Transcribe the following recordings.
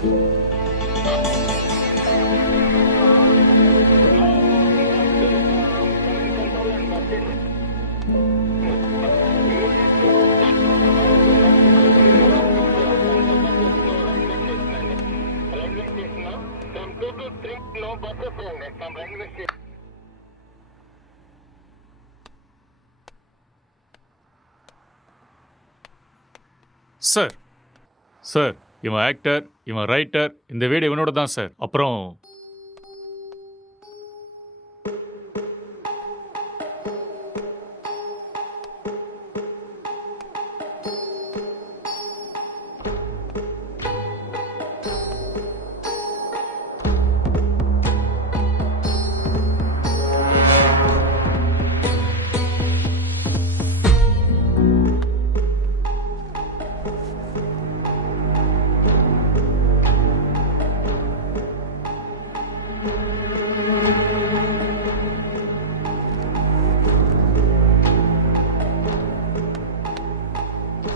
Sir sir இவன் actor, இவன் writer, இந்த வீடு இவனோட தான் சார். அப்புறம்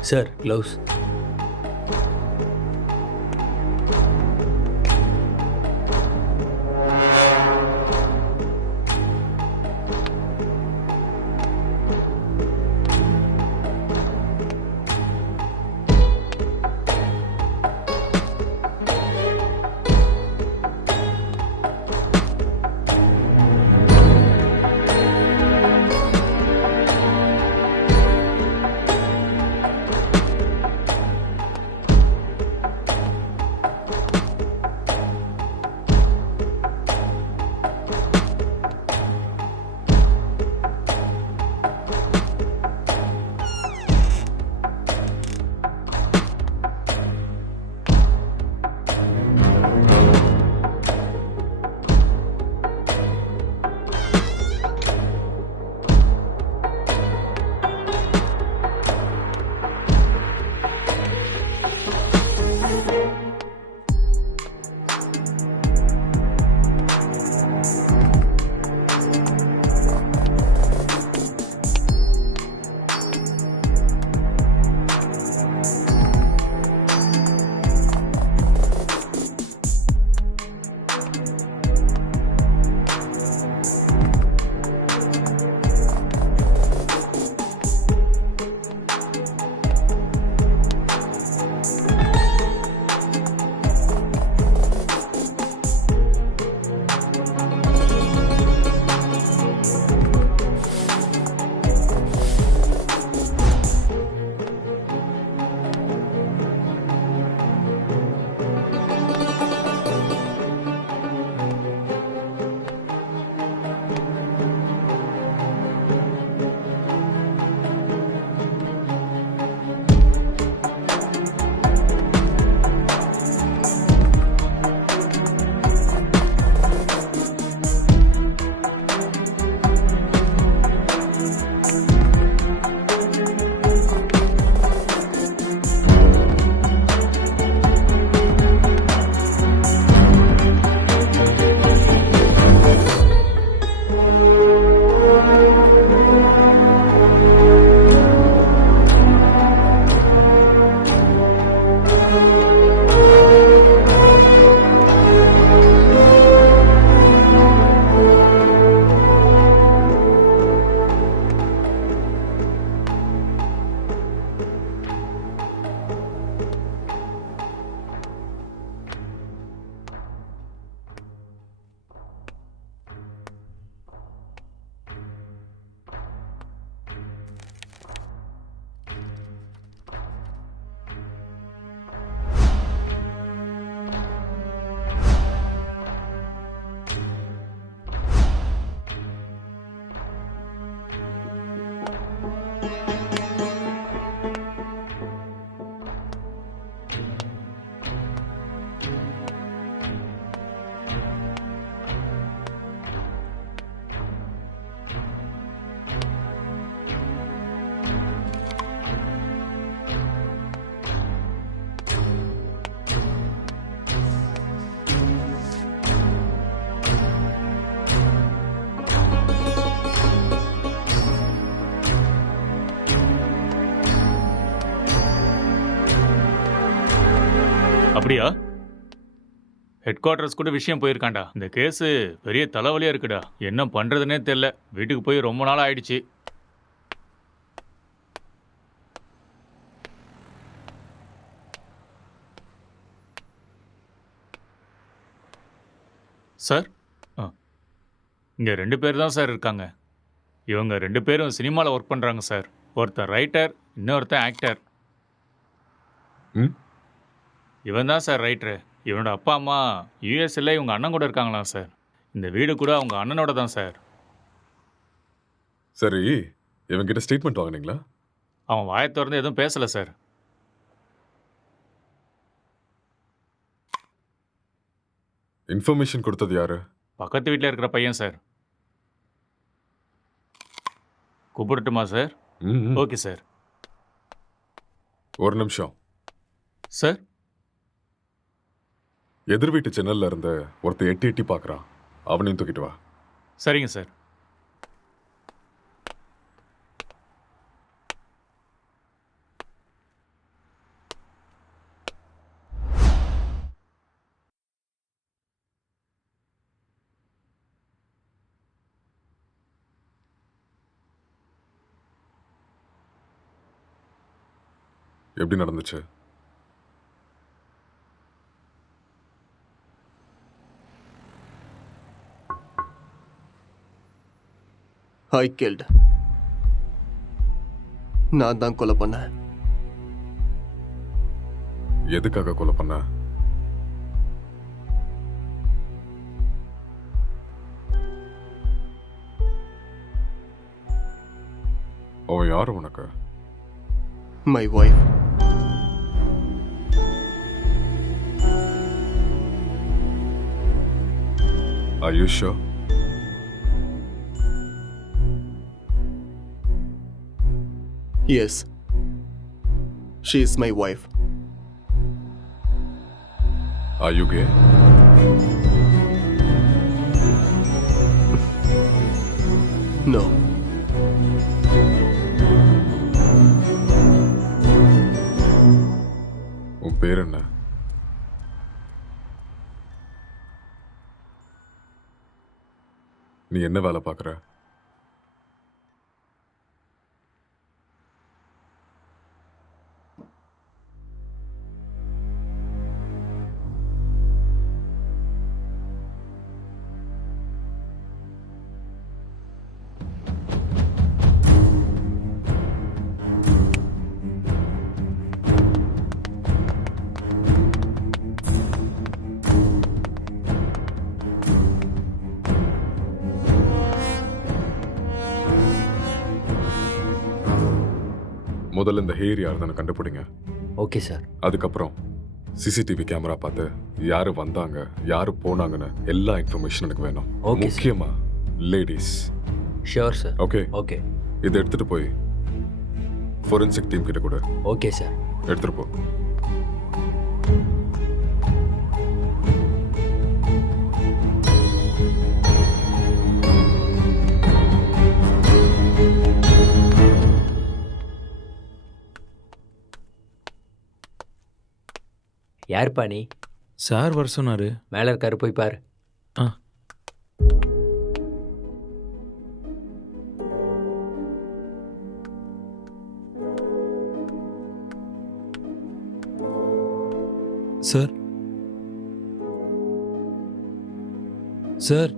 சார் க்ளவுஸ். அப்படியா? ஹெட் குவார்ட்டர்ஸ் கூட விஷயம் போயிருக்காண்டா. இந்த கேஸு பெரிய தலைவலியா இருக்குடா. என்ன பண்றதுன்னே தெரியல. வீட்டுக்கு போய் ரொம்ப நாள் ஆயிடுச்சு. சார், இங்கே 2 பேர் தான் சார் இருக்காங்க. இவங்க 2 பேரும் சினிமாவில் ஒர்க் பண்ணுறாங்க சார். ஒருத்தன் ரைட்டர், இன்னொருத்தன் ஆக்டர். ம் இவன் தான் சார் ரைட்டரு. இவனோட அப்பா அம்மா யூஎஸ்ல இவங்க அண்ணன் கூட இருக்காங்களாம் சார். இந்த வீடு கூட அவங்க அண்ணனோட தான் சார். சரி, இவன்கிட்ட ஸ்டேட்மெண்ட் வாங்குனீங்களா? அவன் வாயை திறந்து எதுவும் பேசலை சார். இன்ஃபர்மேஷன் கொடுத்தது யாரு? பக்கத்து வீட்டில் இருக்கிற பையன் சார். கூப்பிடட்டுமா சார்? ம் ஓகே சார். ஒரு நிமிஷம். சார், எதிர் வீட்டு ஜன்னல்ல இருந்து ஒருத்தர் எட்டி எட்டி பார்க்கறான். அவனையும் தூக்கிட்டு வா. சரிங்க சார். எப்படி நடந்துச்சு? ஐ கில்ட். நான் தான் கொலை பண்ணேன். எதுக்காக கொலை பண்ண? அவன் யாரு உனக்கு? My wife. Are you sure? Yes. She is my wife. Are you gay? No. உன் பேர் என்ன? நீ என்ன வேலை பார்க்குற? முதல்ல இந்த ஹேர் யாருன்னு கண்டுபிடிங்க. Okay sir. அதுக்கப்புறம் சிசிடிவி கேமரா பார்த்து யாரு வந்தாங்க, யாரு போனாங்கன்னு எல்லா இன்ஃபர்மேஷன் எனக்கு வேணும். Okay, sir. முக்கியமா ladies. Sure sir. Okay, okay. இதை எடுத்துட்டு போய் ஃபோரென்சிக் டீம் கிட்ட கூட ஓகே சார். எடுத்துட்டு போ. யாருப்பா நீ? சார் வர சொன்னாரு. மேலே இருக்காரு, போய் பாரு. ஆ. சார், சார்,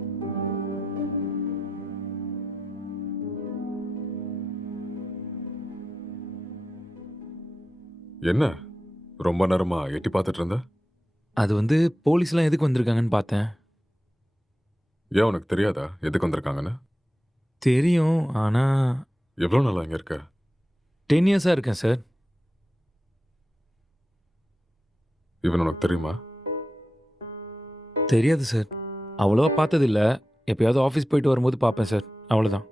என்ன ரொம்ப நேரமா எட்டி பார்த்துட்டு இருந்த? அது வந்து போலீஸ்லாம் எதுக்கு வந்திருக்காங்கன்னு பார்த்தேன். ஏன் உனக்கு தெரியாதா எதுக்கு வந்திருக்காங்கன்னு? தெரியும், ஆனால் எவ்வளோ நாளா இங்க இருக்க? 10 இயர்ஸாக இருக்கேன் சார். இவன் உனக்கு தெரியுமா? தெரியாது சார். அவ்வளோவா பார்த்ததில்ல. எப்பயாவது ஆஃபீஸ் போயிட்டு வரும்போது பார்ப்பேன் சார், அவ்வளோதான்.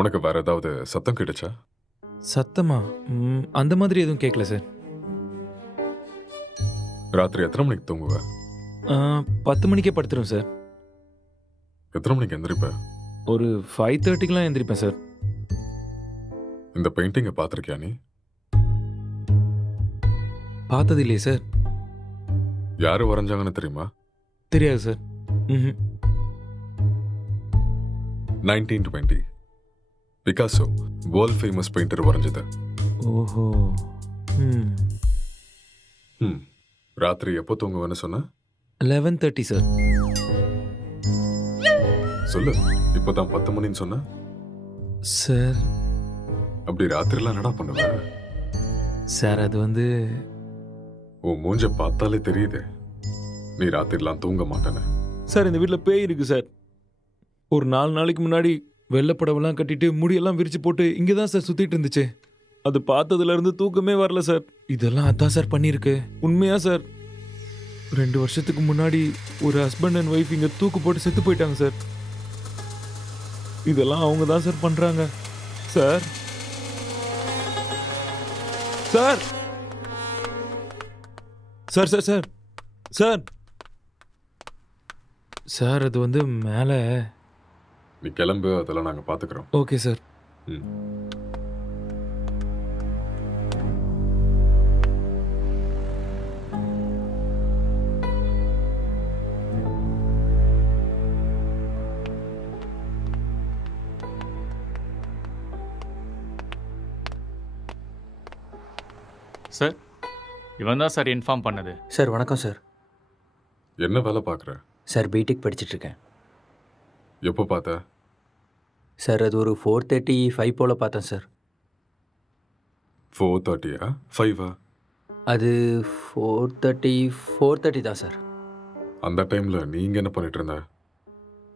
உனக்கு வேற ஏதாவது சத்தம் கேட்டுச்சா? சத்தமா? அந்த மாதிரி எதுவும் கேட்கல சார். ராத்திரி எத்தனை மணிக்கு தூங்குவ? 10 மணிக்கே படுத்துரும் சார். எத்தனை மணிக்கு எந்திரிப்ப? ஒரு 5:30க்கெலாம் எந்திரிப்பேன் சார். இந்த பெயிண்டிங்கை பார்த்துருக்கியா நீ? பார்த்தது இல்லையே சார். யாரு வரைஞ்சாங்கன்னு தெரியுமா? தெரியாது சார். ம். 1920 பிகாசோ வேர்ல்ட் ஃபேமஸ் பெயிண்டர் வரைஞ்சது. ஓஹோ. ம். ம் ராத்திரி எப்போ தூங்குவேன்னு சொன்ன? 11:30 சார். சொல்லு. இப்போதான் 10 மணின்னு சொன்ன. சார் அப்படி ராத்திரிலாம் என்னடா பண்ணுவ? சார் அது வந்து உன் மூஞ்ச பார்த்தாலே தெரியுது நீ ராத்திரிலாம் தூங்க மாட்டேன்னு. சார் இந்த வீட்டில் பேய் இருக்கு சார். ஒரு 4 நாளைக்கு முன்னாடி வெள்ளைப்படவெல்லாம் கட்டிட்டு முடியெல்லாம் விரிச்சு போட்டு இங்கே தான் சார் சுற்றிட்டு இருந்துச்சு. அது பார்த்ததுல இருந்து தூக்கமே வரல சார். இதெல்லாம் அதான் சார் பண்ணியிருக்கு. உண்மையா சார். 2 வருஷத்துக்கு முன்னாடி ஒரு ஹஸ்பண்ட் அண்ட் ஒய்ஃப் இங்கே தூக்கு போட்டு செத்து போயிட்டாங்க சார். இதெல்லாம் அவங்க தான் சார் பண்ணுறாங்க sir. Sir sir sir sir sir sir அது வந்து மேலே. நீ கிளம்பு, அதெல்லாம் நாங்க பாத்துக்கிறோம். Okay sir. ம். சார் இவன் தான் சார் இன்ஃபார்ம் பண்ணது. சார் வணக்கம் சார். என்ன வேலை பாக்குற? சார் பிடெக் படிச்சிட்ருக்கேன். எப்போ பார்த்த? சார் அது ஒரு 4:35 போல் பார்த்தேன் சார். 4:30 5 அது 4:30 தான் சார். அந்த டைம்ல நீங்க என்ன பண்ணிட்டு இருந்த?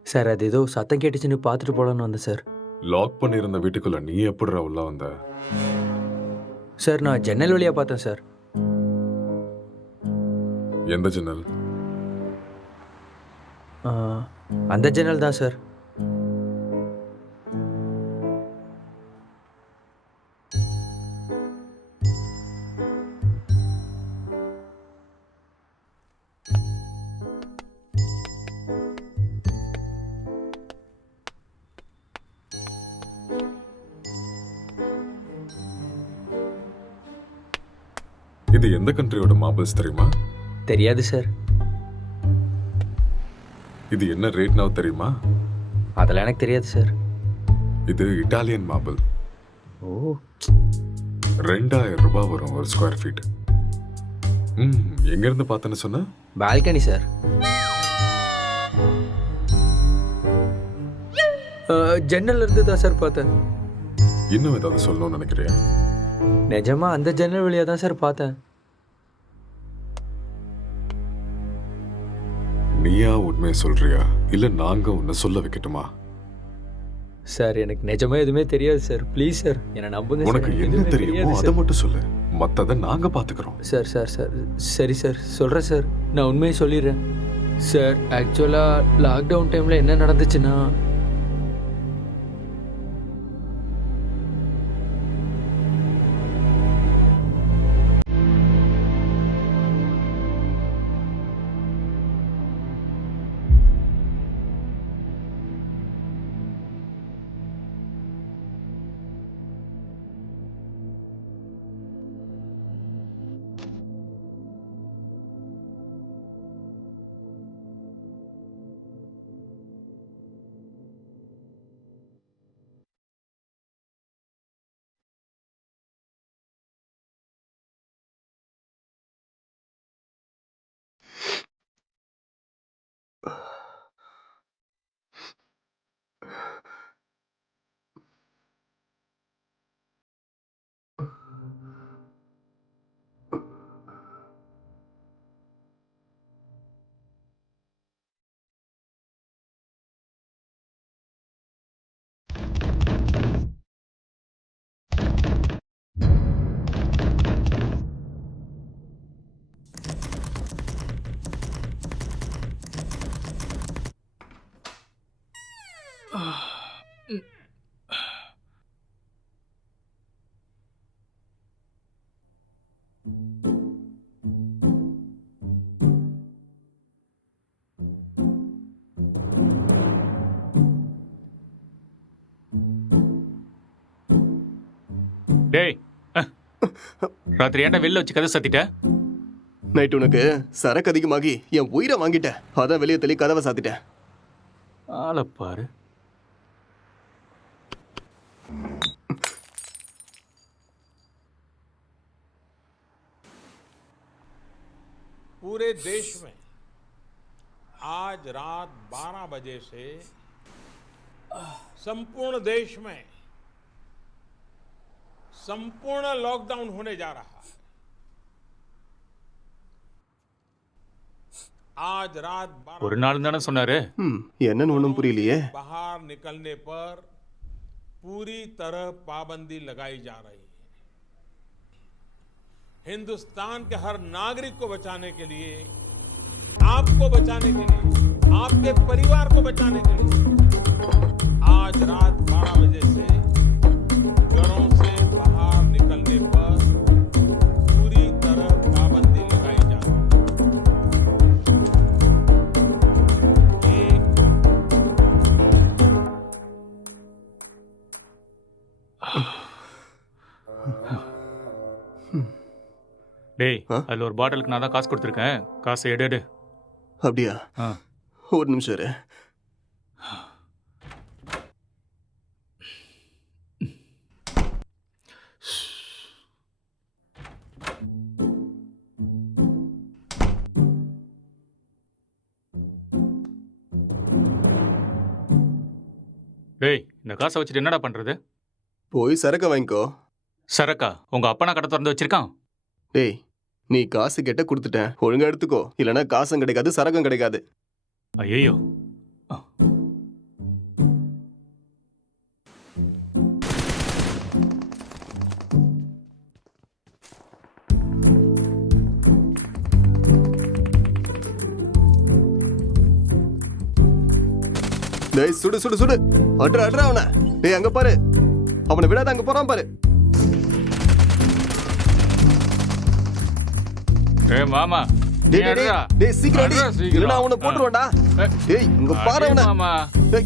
சார் அது ஏதோ சத்தம் கேட்டுச்சுன்னு பார்த்துட்டு போகலான்னு வந்தேன் சார். லாக் பண்ணியிருந்த வீட்டுக்குள்ள நீ எப்படிடா உள்ள வந்த? சார் நான் ஜன்னல் வழியாக பார்த்தேன் சார். எந்த ஜன்னல்? ஆ, அந்த ஜன்னல் தான் சார். இது எந்த கண்ட்ரியோட மார்பிள்ஸ் தெரியுமா? தெரியாது சார். இது என்ன ரேட்னா தெரியுமா? அதெல்லாம் எனக்கு தெரியாது சார். இது இட்டாலியன் மார்பிள். ஓ 2000 ரூபாய் வரும் ஒரு ஸ்கொயர் ஃபீட். எங்க இருந்து பார்த்தேன்னு சொன்ன? Balcony sir. ஜன்னல் இருந்து தான் சார் பார்த்தேன். இன்னும் ஏதாவது சொல்லணும்னு நினைக்கிறியா? நிஜமா அந்த ஜன்னல் வழியாக தான் சார் பார்த்தேன். நீயா உண்மையை சொல்றியா இல்ல நாங்க உன்னை சொல்ல வைக்கட்டுமா? சார் எனக்கு நிஜமா எதுவுமே தெரியாது சார். ப்ளீஸ் சார் என்னை நம்புங்க சார். உனக்கு எனக்கு என்ன எதுவுமே தெரியுமோ தெரியாது அதை சார். மட்டும் சொல்லு, மத்தத நாங்க பாத்துக்கிறோம். சார் சார் சார் சரி சார் சொல்கிறேன் சார். நான் உண்மையை சொல்லிடுறேன் சார். ஆக்சுவலாக லாக்டவுன் டைமில் என்ன நடந்துச்சுன்னா, டேய் ராத்திரி ஏன்டா வெளில வச்சு கதை சத்திட்ட? நைட் உனக்கு சரக்கு அதிகமாகி என் உயிரை வாங்கிட்டேன். அதான் வெளியே தள்ளி கதவை சாத்திட்டேன். ஆளை பாரு. पूरे देश में आज रात 12 बजे से संपूर्ण देश में संपूर्ण लॉकडाउन होने जा रहा है। आज रात 12 ஒரு நாள் தானே சொன்னாரு. என்னன்னு ஒன்றும் புரியலையே. बाहर निकलने पर पूरी तरह पाबंदी लगाई जा रही है। हिंदुस्तान के हर नागरिक को बचाने के लिए, आपको बचाने के लिए, आपके परिवार को बचाने के लिए आज रात 12 बजे से घरों से बाहर निकलने पर पूरी तरह पाबंदी लगाई जा रही है। டேய், அதில் ஒரு பாட்டிலுக்கு நான் தான் காசு கொடுத்துருக்கேன். காசை எடு. அப்படியா? ஆ. ஒரு நிமிஷம் இரு. டேய், இந்த காசை வச்சுட்டு என்னடா பண்றது? போய் சரக்க வாங்கிக்கோ. சரக்கா? உங்க அப்பனா கடை திறந்து வச்சிருக்கான். டேய், நீ காசு கேட்ட கொடுத்துட்டேன். ஒழுங்கா எடுத்துக்கோ. இல்லைன்னா காசும் கிடைக்காது, சரக்கும் கிடைக்காது. ஐயோ. டேய், சுடு சுடு சுடு. அட்ரா அட்ரா அவனை. டேய், அங்க பாரு. அவனை விடாத, அங்க போறான் பாரு. டேய் மாமா, டேய் டேய் டேய், டேய் சீக்கிரம் அடி. இல்லைன்னா அவனை போட்டுருவான்டா. டேய், இங்க பாரு அவனை. மாமா. டேய்.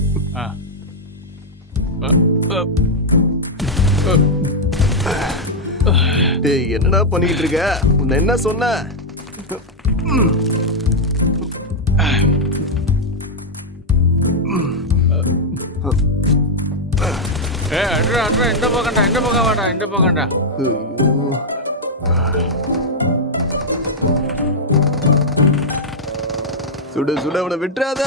டேய், என்னடா பண்ணிக்கிட்டு இருக்க? உன்னை என்ன சொன்ன? ஏய், அட்ரா இந்த பக்கம் வாடா. ஐயோ. சுடு சுடு, அவனை விட்டுறாத.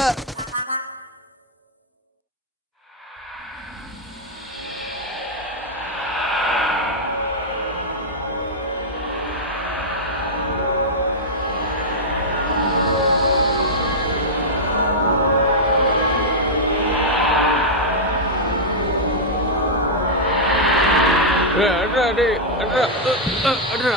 அட்ரா.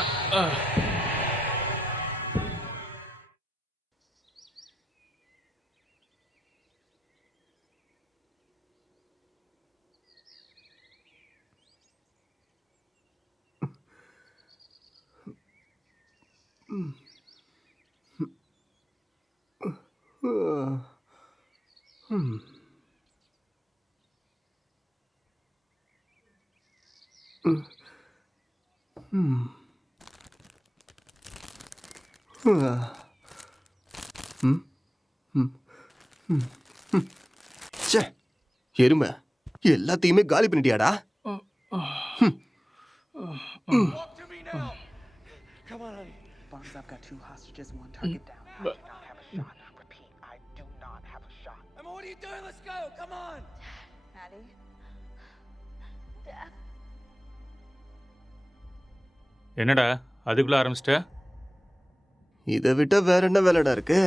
எருமை, எல்லாத்தையுமே காலி பண்ணிட்டியாடா? Barnes, I've got 2 hostages, 1 target down. I do not have a shot. Repeat, I do not have a shot. Emma, what are you doing? Let's go. Come on. Maddie. Dad. என்னடா அதுக்குள்ள ஆரம்பிச்சிட்ட? இதை விட்டா வேற என்ன வேலைடா இருக்கு?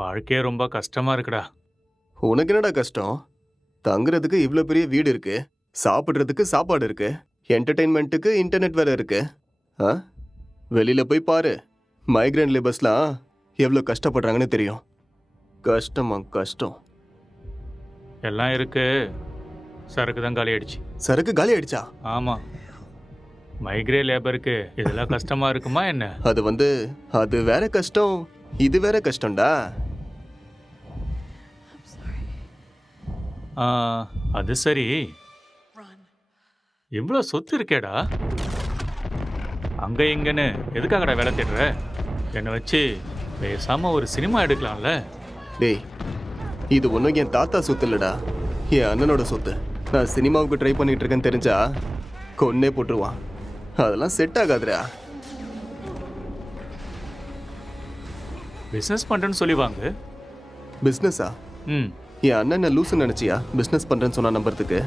வாழ்க்கையே ரொம்ப கஷ்டமா இருக்குடா. உனக்கு என்னடா கஷ்டம்? தங்குறதுக்கு இவ்வளோ பெரிய வீடு இருக்கு, சாப்பிட்றதுக்கு சாப்பாடு இருக்கு, என்டர்டெயின்மெண்ட்டுக்கு இன்டர்நெட் வேற இருக்கு. வெளியில போய் பாரு, மைக்ரேன் லேபர்ஸ்லாம் எவ்வளோ கஷ்டப்படுறாங்கன்னு தெரியும். கஷ்டம். எல்லாம் இருக்கு, சரக்கு தான் காலி ஆயிடுச்சு. சரக்கு காலி ஆயிடுச்சா? ஆமா, மைக்ரே லேபருக்கு இதெல்லாம் கஷ்டமா இருக்குமா என்ன? அது வேற கஷ்டம், இது வேற கஷ்டம்டா. அது சரி, இவ்வளோ சொத்து இருக்கேடா. அங்கே இங்கன்னு எதுக்காகடா வேலை தேடுற? என்னை வச்சு பேசாமல் ஒரு சினிமா எடுக்கலாம்ல? டேய், இது ஒன்றும் என் தாத்தா சொத்து இல்லடா, என் அண்ணனோட சொத்து. நான் சினிமாவுக்கு ட்ரை பண்ணிட்டு இருக்கேன்னு தெரிஞ்சா கொன்னே போட்டுருவான். அதெல்லாம் செட் ஆகாதுடா. பிஸ்னஸ் பண்ணுறேன்னு சொல்லி வாங்க. பிஸ்னஸா? ம். என் அண்ணன் என்ன லூசுன்னு நினச்சியா பிஸ்னஸ் பண்ணுறேன்னு சொன்னா நம்புறதுக்கு?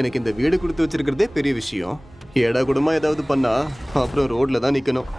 எனக்கு இந்த வீடு கொடுத்து வச்சிருக்கிறதே பெரிய விஷயம். ஏடா கூடமா ஏதாவது பண்ணா அப்புறம் ரோட்ல தான் நிற்கணும்.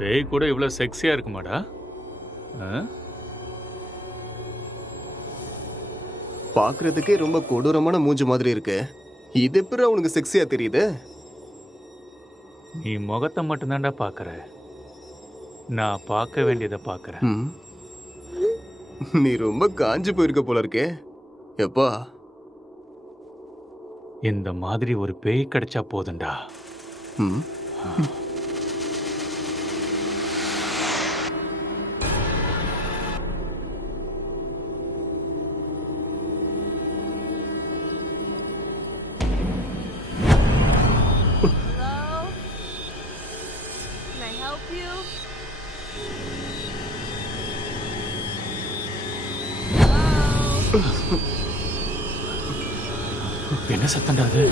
பேய் கூட இவ்வளோ செக்ஸியாக இருக்குமாடா? பார்க்கறதுக்கே ரொம்ப கொடூரமான மூஞ்சி மாதிரி இருக்கு. இது எப்படி அவனுக்கு செக்ஸியா தெரியுது? நீ முகத்தை மட்டும்தான்டா பார்க்குற, நான் பார்க்க வேண்டியதை பார்க்குறேன். ம். நீ ரொம்ப காஞ்சு போயிருக்க போல இருக்கே. எப்பா, இந்த மாதிரி ஒரு பேய் கிடைச்சா போதும்டா. ம். Hello? Can I help you? Hello? என்ன சத்தம்டா அது?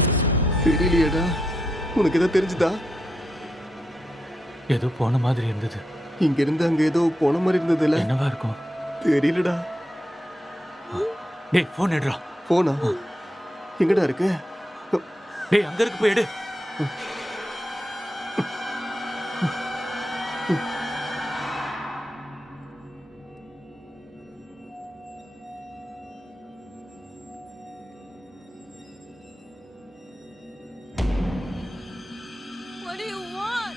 தெரியலையேடா. உனக்கு ஏதோ தெரிஞ்சுதா? ஏதோ போன மாதிரி இருந்தது. இங்க இருந்து அங்க ஏதோ போன மாதிரி இருந்ததுல. என்னவா இருக்கும்? தெரியலடா. டேய், ஃபோன் எடுறா. போனா எங்கடா இருக்கு? டேய், அங்க இருக்கு, போய் எடு. What do you want?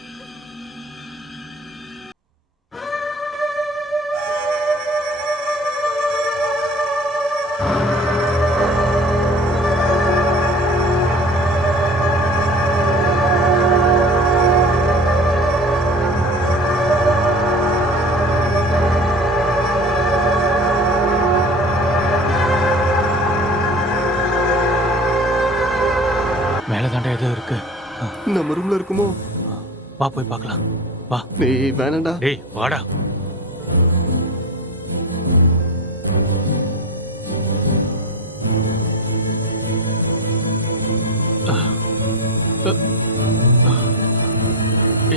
மேலே தாண்டா ஏதோ இருக்கு. நம்ம ரூம்ல இருக்குமோ? வா போய் பார்க்கலாம். வா. டேய், வேணாம்டா. டேய், வாடா.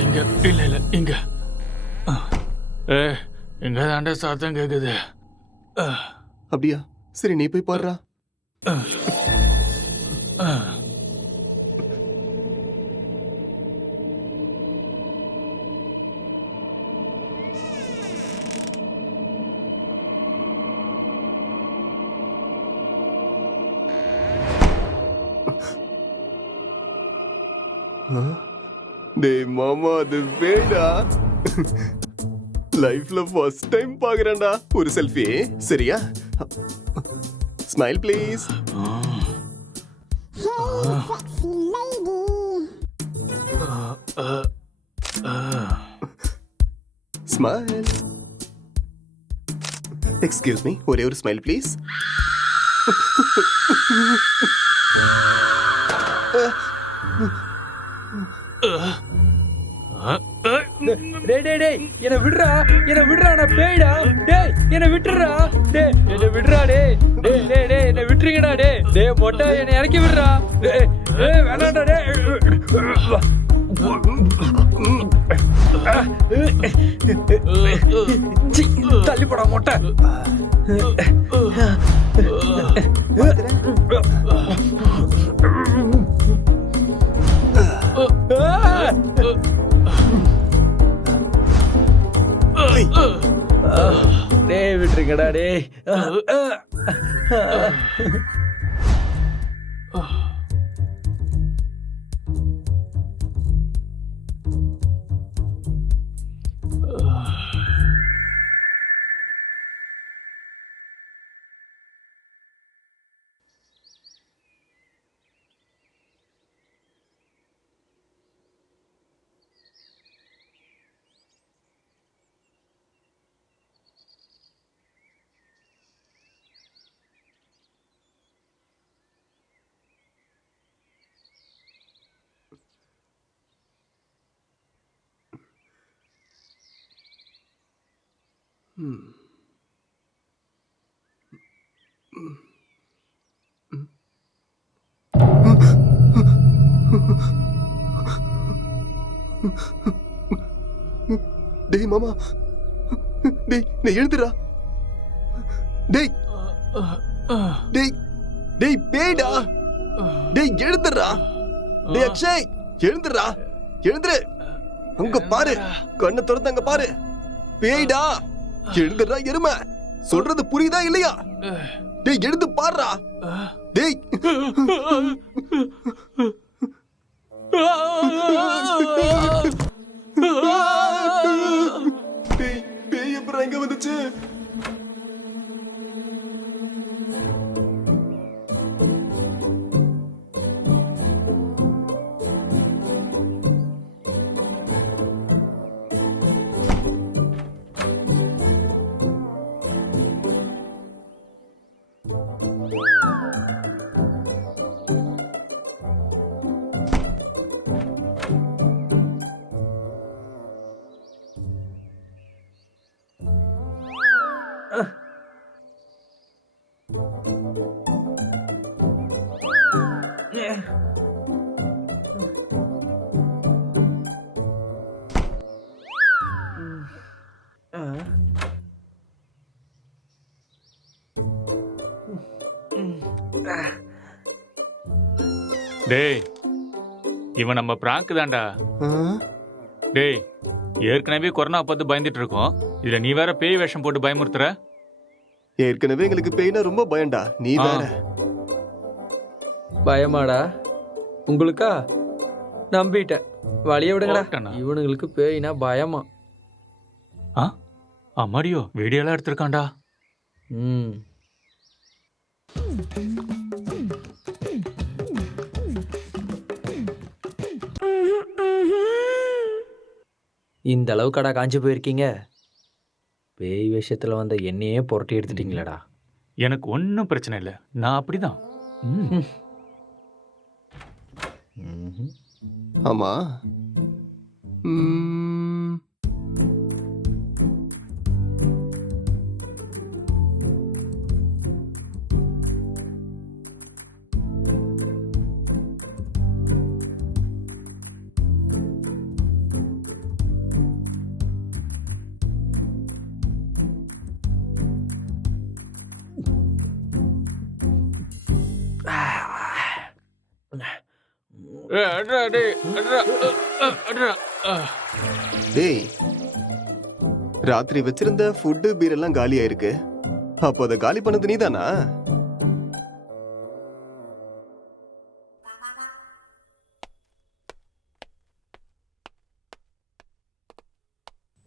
இங்க இல்ல இல்ல இங்க. இங்க தாண்டா சத்தம் கேக்குது. அப்படியா? சரி, நீ போய் பாருடா. டேய் மாமா, அது வேடா. லைஃப்ல ஃபர்ஸ்ட் டைம் பாக்குறேன்டா. ஒரு செல்ஃபி சரியா? Smile please. Smile. Excuse me, ஒரே ஒரு ஸ்மைல் ப்ளீஸ். டேய் டேய் டேய், என்ன விடுறா, என்ன விடுறா, நான் பேய்டா. டேய், என்ன விட்டுறா. டேய், என்ன விடுறா. டேய் டேய் டேய் டேய், என்ன விட்டுறீங்கடா. டேய் டேய் மொட்டை, என்ன இறக்கி விடுறா. டேய் டேய், வேணாம்டா. டேய் தள்ளி போடா மொட்டை. டேய் விட்டுருங்கடா டேய். டேய் மாமா, டேய் நான் எழுந்துடா. டேய் டேய் டேய் பேய்டா. டேய் எழுந்துடா. டேய் அக்ஷய் எழுந்துடா. எழுந்துரு. அங்க பாரு, கண்ணை திறந்து அங்க பாரு. பேய்டா. எழுந்துடா எருமை. சொல்றது புரியுதா இல்லையா? டேய் எழுந்து பாருடா. டேய் டேய் பேய் எப்பறம் எங்க வந்துச்சு? டேய் இவன் நம்ம பிராங்க் தான்டா. டேய் ஏற்கனவே கொரோனா பார்த்து பயந்துட்டு இருக்கோம், இதுல நீ வேற பேய் வேஷம் போட்டு பயமுறுத்துற. ஏற்கனவே எங்களுக்கு பேய்னா ரொம்ப பயம்டா, நீ வேற. பயமாடா உங்களுக்கா? நம்பிட்டேன். வழிய விடுங்கடா. ஓட்டண்ணா. இவனுங்களுக்கு பேய்னா பயமா? அம்மாடியோ வீடியோலாம் எடுத்திருக்கான்டா. ம் இந்த அளவுக்கடா காஞ்சி போயிருக்கீங்க? பேய் விஷயத்துல வந்த என்னையே புரட்டி எடுத்துட்டீங்களடா. எனக்கு ஒன்றும் பிரச்சனை இல்லை, நான் அப்படிதான். ஆமா. டேய் ராத்திரி வச்சிருந்த ஃபுட்டு பீர் எல்லாம் காலி ஆயிருக்கு. அப்போ அதை காலி பண்ணது நீதானா?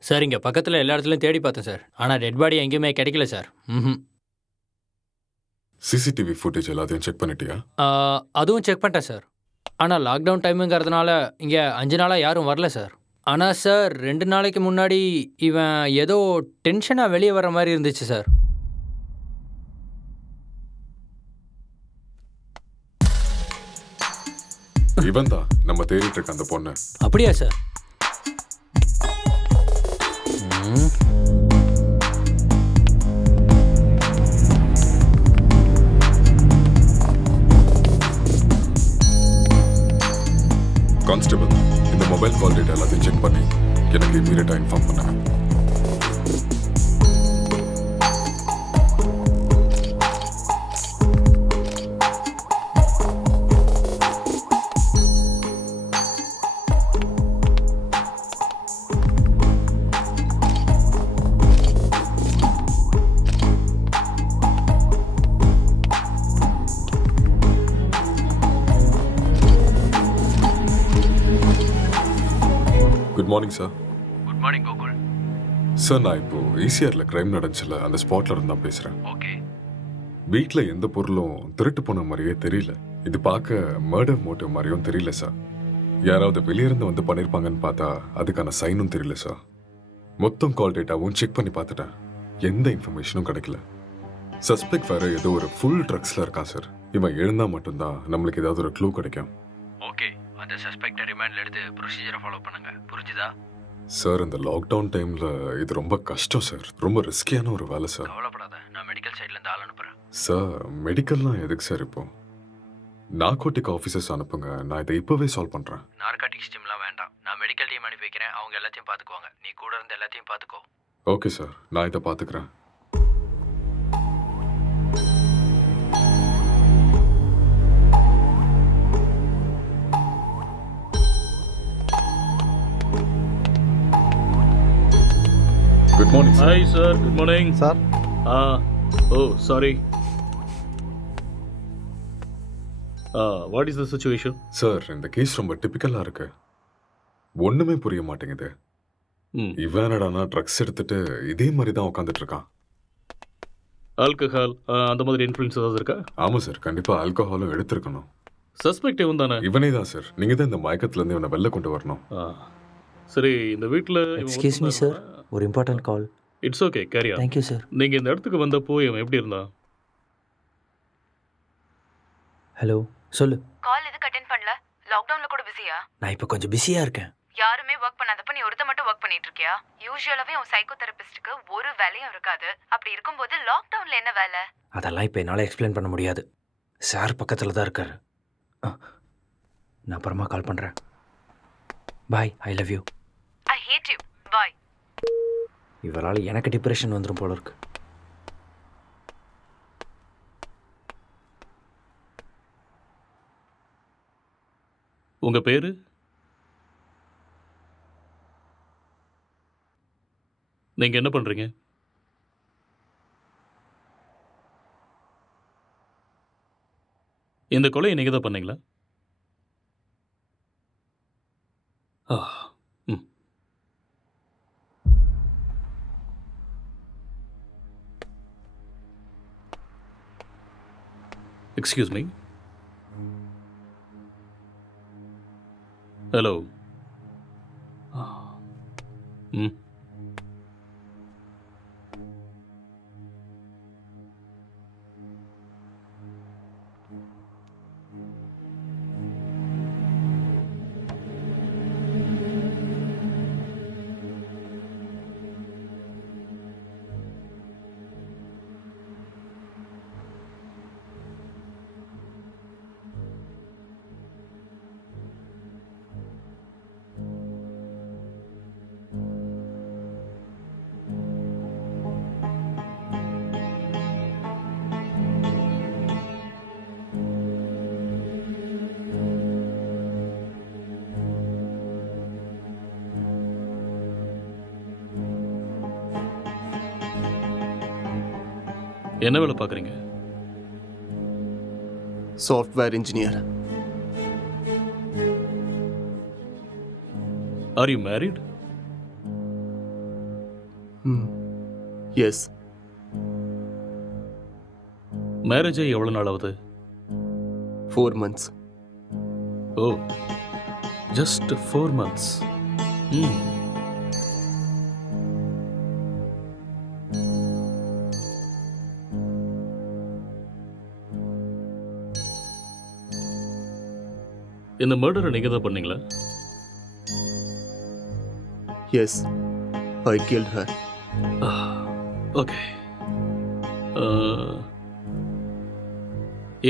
சார் இங்கே பக்கத்தில் எல்லா இடத்துலையும் தேடி பார்த்தேன் சார், ஆனால் டெட் பாடி எங்கேயுமே கிடைக்கல சார். சிசிடிவி ஃபுட்டேஜ் எல்லாத்தையும் செக் பண்ணிட்டியா? அதுவும் செக் பண்ணிட்டேன் சார். ஆனால் லாக்டவுன் டைமுங்கிறதுனால இங்கே 5 நாளாக யாரும் வரல சார். ஆனால் சார் 2 நாளைக்கு முன்னாடி இவன் ஏதோ டென்ஷனாக வெளியே வர மாதிரி இருந்துச்சு சார். இவன் தான் நம்ம தேடிட்டு இருக்க அந்த பொண்ணு. அப்படியா சார்? கான்ஸ்டபிள், இந்த மொபைல் கால் டேட்டா எல்லாத்தையும் செக் பண்ணி எனக்கு இமீடியட்டாக இன்ஃபார்ம் பண்ணுங்க. Good morning sir. Good morning Gokul. Sir நான் இப்போ ஈசிஆர்ல கிரைம் நடந்துச்சுல, அந்த ஸ்பாட்ல இருந்து தான் பேசுறேன். ஓகே. வீட்டில் எந்த பொருளும் திருட்டு போன மாதிரியே தெரியல. இது பார்க்க மர்டர் மோட்டிவ் மாதிரியும் தெரியல சார். யாராவது வெளியிருந்து வந்து பண்ணியிருப்பாங்கன்னு பார்த்தா அதுக்கான சைனும் தெரியல சார். மொத்தம் கால் டேட்டாவும் செக் பண்ணி பார்த்துட்டேன். எந்த இன்ஃபர்மேஷனும் கிடைக்கல. சஸ்பெக்ட் வேற ஏதோ ஒரு ஃபுல் ட்ரக்ஸ்ல இருக்கான் சார். இவன் எழுந்தா மட்டும்தான் நம்மளுக்கு ஏதாவது ஒரு க்ளூ கிடைக்கும். ஓகே, அந்த சஸ்பெக்டை ரிமாண்ட்ல எடுத்து ப்ரொசீஜரை ஃபாலோ பண்ணுங்க. புரிஞ்சுதா? சார் இந்த லாக்டவுன் டைம்ல இது ரொம்ப கஷ்டம் சார். ரொம்ப ரிஸ்கியான ஒரு வேலை சார். கவலைப்படாத, நான் மெடிக்கல் சைட்ல இருந்து ஆள் அனுப்புறேன். சார் மெடிக்கல்லாம் எதுக்கு சார் இப்போ? நார்கோட்டிக் ஆஃபீஸர்ஸ் அனுப்புங்க, நான் இதை இப்போவே சால்வ் பண்ணுறேன். நார்காட்டிக்ஸ் டீம்லாம் வேண்டாம், நான் மெடிக்கல் டீம் அனுப்பி வைக்கிறேன். அவங்க எல்லாத்தையும் பார்த்துக்குவாங்க. நீ கூட இருந்து எல்லாத்தையும் பார்த்துக்கோ. ஓகே சார், நான் இதை பார்த்துக்கிறேன். Good morning sir. Hi sir, good morning sir. Oh sorry. What is the situation? Sir இந்த கேஸ் ரொம்ப டிபிக்கலாக இருக்கு. ஒன்றுமே புரிய மாட்டேங்குது. இவன் என்னடானா ட்ரக்ஸ் எடுத்துட்டு இதே மாதிரி தான் உட்காந்துட்டு இருக்கான். ஆல்கஹால் அந்த மாதிரி இன்ஃப்ளூயன்ஸ் ஏதாவது இருக்கா? ஆமாம் சார், கண்டிப்பாக ஆல்கஹாலும் எடுத்திருக்கணும். சஸ்பெக்ட் இவன் தானே? இவனே தான் சார். நீங்கள் தான் இந்த மயக்கத்துலேருந்து இவனை வெளில கொண்டு வரணும். சரி, இந்த வீட்டில் எக்ஸ்கியூஸ் மீ சார், ஒரு important call. It's okay, carry on. Thank you sir. நீங்கள் இந்த இடத்துக்கு வந்தப்போ இவன் எப்படி இருந்தான்? ஹலோ, சொல்லு. கால் எதுக்கு அட்டென்ட் பண்ணல? லாக்டவுன்ல கூட பிஸியா? நான் இப்போ கொஞ்சம் பிஸியாக இருக்கேன். யாருமே ஒர்க் பண்ணாதப்ப நீ ஒருத்த மட்டும் ஒர்க் பண்ணிட்டு இருக்கியா? யூசுவலாவே உன் சைக்கோ தெரபிஸ்டுக்கு ஒரு வேலையும் இருக்காது. அப்படி இருக்கும்போது லாக்டவுன்ல என்ன வேலை? அதெல்லாம் இப்போ என்னால் எக்ஸ்பிளைன் பண்ண முடியாது. சார் பக்கத்தில் தான் இருக்காரு. நான் அப்புறமா கால் பண்ணுறேன். Bye, I love you. I hate you. Bye. இவரால் எனக்கு டிப்ரெஷன் வந்துடும் போல இருக்கு. உங்கள் பேர்? நீங்கள் என்ன பண்ணுறீங்க? இந்த கொலையை நீங்கள் தான் பண்ணீங்களா? Excuse me. ஹலோ. என்ன வேலை பார்க்குறீங்க? Software engineer. Are you married? Yes. Marriage ஆகி எவ்வளோ நாள் ஆகுது? 4 months. ஓ, ஜஸ்ட் 4 months. இந்த மர்டரை நீங்கள் தான் பண்ணீங்களா? எஸ், ஐ கில்ட் ஹர். ஓகே.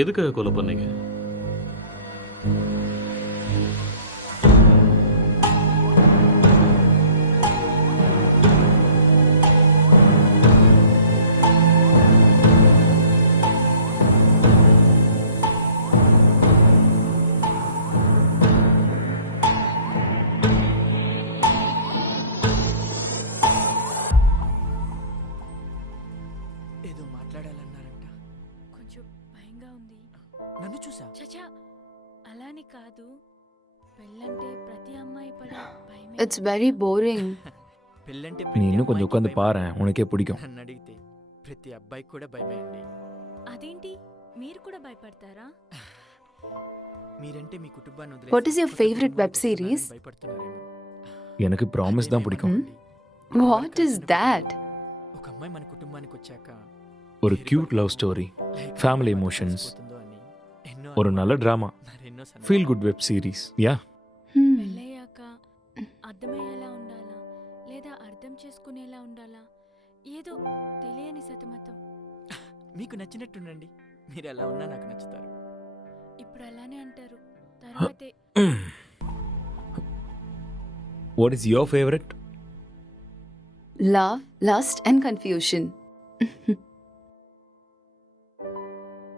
எதுக்காக கொலை பண்ணீங்க? ఏదో మాట్లాడాలన్నారంట. కొంచెం భయంగా ఉంది. నన్ను చూసా? చచా అలాని కాదు. It's very boring. நீ இன்னும் கொஞ்சம் உட்காந்து பாரு, உனக்கே பிடிக்கும். నన్ను అడిగితే ప్రతి అబ్బాయికి కూడా భయమే అండి. అదేంటి మీరు కూడా భయపడతారా? మీరంటే మీ కుటుంబాన్ని వదిలేసి What is your కొత్త favorite కుటుంబానికి web series? వస్తున్నారని భయపడుతున్నారేమో. எனக்கு ப்ராமிஸ் தான் பிடிக்கும். What is that? ఒక అమ్మాయి మన కుటుంబానికి వచ్చాక ஒரு cute love story, family emotions, పోతుందో అని ఎన్నో ஒரு நல்ல డ్రామా, మరెన్నో సందేహాలు. Feel good web series. Yeah, పెళ్ళయ్యాక అర్థమయ్యేలా ఉండాలా లేదా అర్థం చేసుకునేలా ఉండాలా ఏదో తెలియని సతమతం. మీకు నచ్చినట్టుండండి. మీరు ఎలా ఉన్నా నాకు నచ్చుతారు. ఇప్పుడు అలానే అంటారు, తర్వాతే what is your favourite? love, lust and confusion.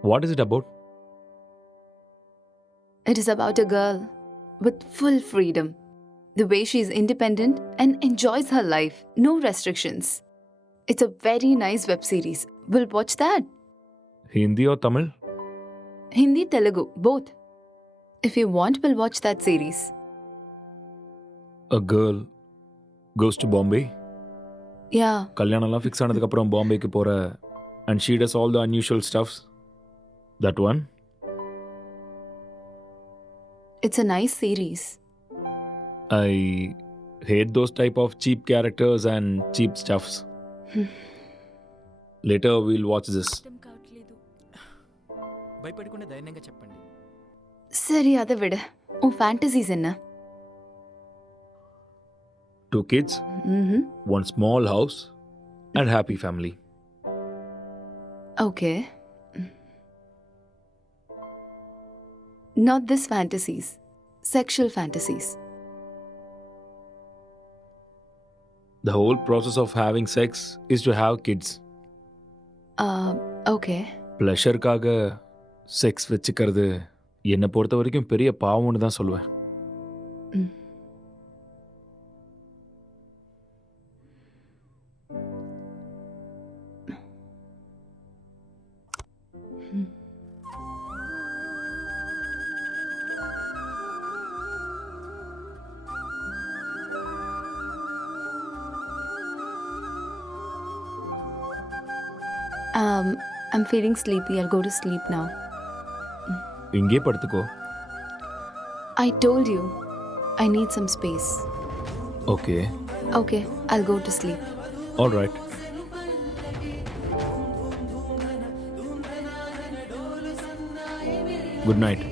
What is it about? It is about a girl with full freedom. The way she is independent and enjoys her life. No restrictions. It's a very nice web series. We'll watch that. Hindi or Tamil? Hindi, Telugu, both. If you want, we'll watch that series. A girl goes to Bombay. Yeah, கல்யாணம்லாம் fix ஆனதுக்கு அப்புறம் பாம்பேக்கு போற and she does all the unusual stuffs. That one? it's a nice series. I hate those type of cheap characters and cheap stuffs. Later we'll watch this. భయపడకుండా ధైర్యంగా చెప్పండి. சரி அதை விட உன் ஃபேண்டசிஸ் என்ன? 2 kids, one small house and happy family. Okay. Not this fantasies. Sexual fantasies. The whole process of having sex is to have kids. Okay. ப்ளஷருக்காக sex வச்சுக்கிறது என்னை பொறுத்த வரைக்கும் பெரிய பாவம்னு தான் சொல்லுவேன். I'm feeling sleepy. I'll go to sleep now. இங்கே படுத்துக்கோ. I told you, I need some space. Okay. Okay, I'll go to sleep. All right. Good night.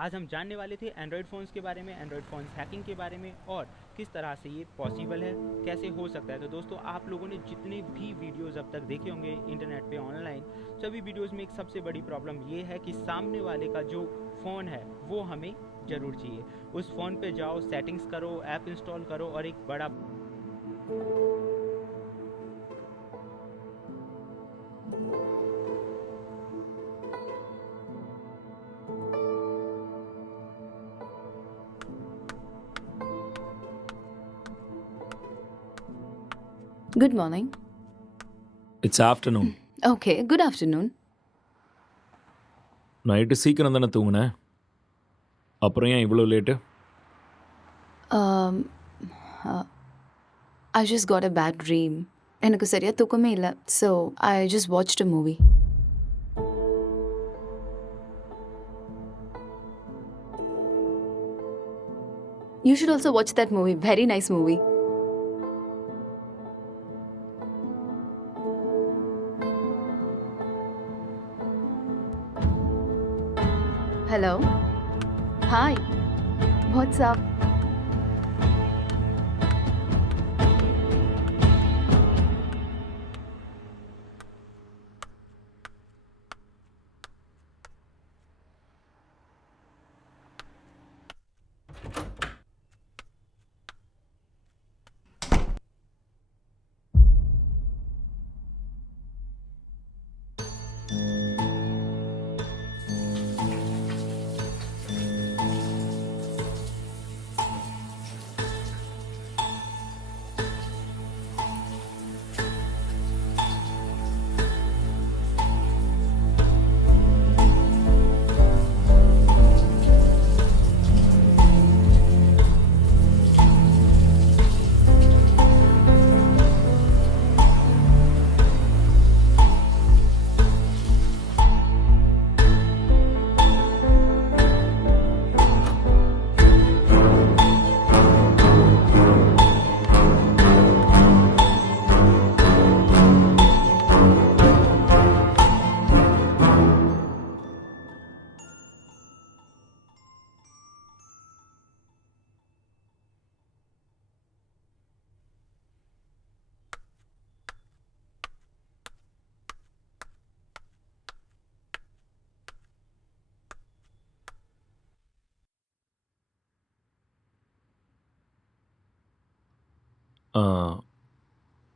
आज हम जानने वाले थे एंड्रॉयड फ़ोन्स के बारे में, एंड्रॉयड फ़ोन्स हैकिंग के बारे में और किस तरह से ये पॉसिबल है, कैसे हो सकता है। तो दोस्तों आप लोगों ने जितने भी वीडियोस अब तक देखे होंगे इंटरनेट पे ऑनलाइन, सभी वीडियोस में एक सबसे बड़ी प्रॉब्लम ये है कि सामने वाले का जो फ़ोन है वो हमें ज़रूर चाहिए। उस फ़ोन पे जाओ, सेटिंग्स करो, ऐप इंस्टॉल करो और एक बड़ा Good morning. It's afternoon. Okay, good afternoon. Night சீக்கிரம் தானே தூங்குனேன், அப்புறம் ஏன் இவ்வளோ late? Um, I just got a bad dream. எனக்கு சரியா தூக்கமே இல்லை. So, I just watched a movie. You should also watch that movie. Very nice movie. Hello. Hi. What's up?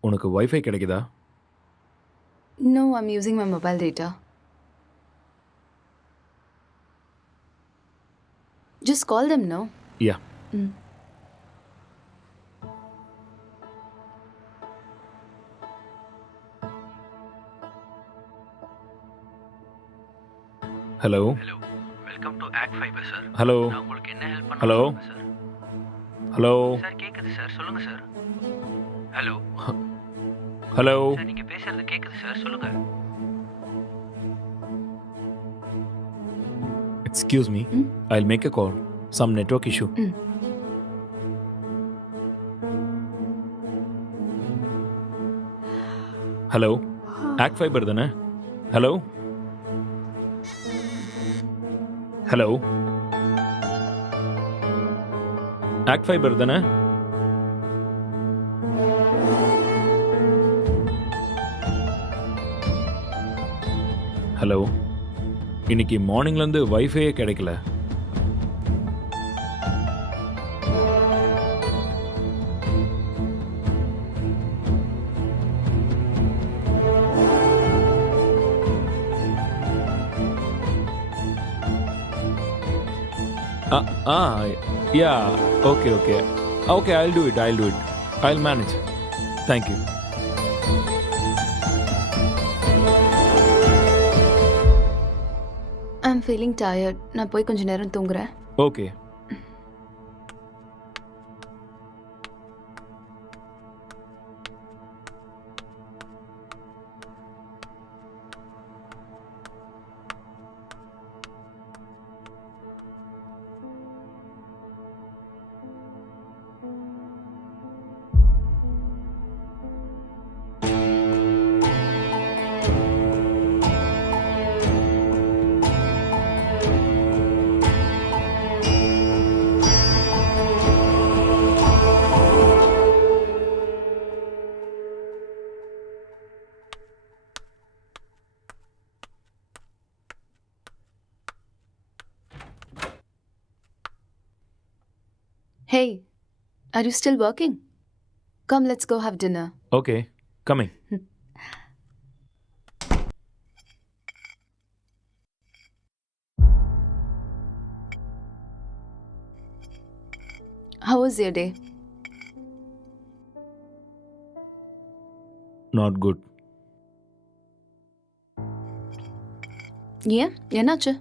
உனக்கு வைஃபை கிடைக்குதா? No, I'm using my mobile data. Just call them, no? Yeah. Hello. Hello, welcome to act fibre sir. Hello. நான் உங்களுக்கு என்ன help பண்ண hello. முடியும் sir? Hello. Sir கேக்குது sir, சொல்லுங்க sir. Hello. Hello. Sir நீங்க பேசுறது கேக்குது சார், சொல்லுங்க. Excuse me, I'll make a call. Some network issue. Hello, act fibre தானே? ஹலோ. ஹலோ, ஆக்ட் ஃபைபர் தானே? ஹலோ, இன்னைக்கு மார்னிங்லேருந்து வைஃபையே கிடைக்கல. Yeah, okay. Okay, I'll do it. I'll manage. Thank you. I'm feeling tired. நான் போய் கொஞ்ச நேரம் தூங்குறேன். Okay. Hey, are you still working? Come, let's go have dinner. Okay coming. How was your day? Not good. ஏன் என்னாச்சு?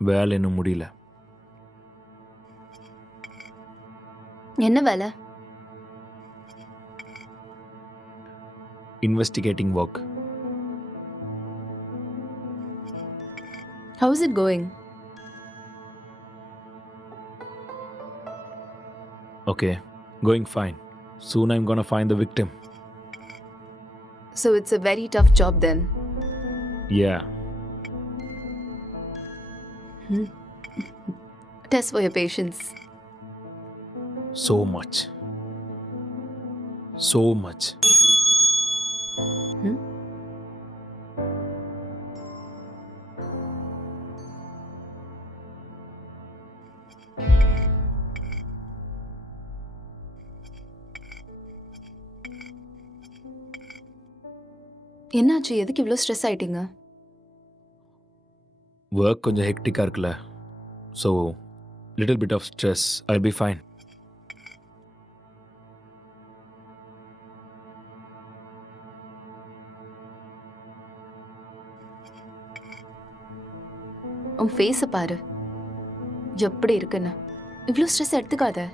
வேலை இன்னும் முடியல. என்ன வேலை? Investigating work. How is it going? Okay, going fine. Soon I'm gonna find the victim. So it's a very tough job then. Yeah. Test for your patience. So much. So much. என்னாச்சு? எதுக்கு இவ்வளோ stress ஆயிட்டீங்க? Work கொஞ்சம் ஹெக்டிக்காக இருக்குல்ல, so little bit of stress. I be fine. உன் ஃபேஸை பாரு, எப்படி இருக்குன்னு. இவ்வளோ ஸ்ட்ரெஸ் எடுத்துக்காத.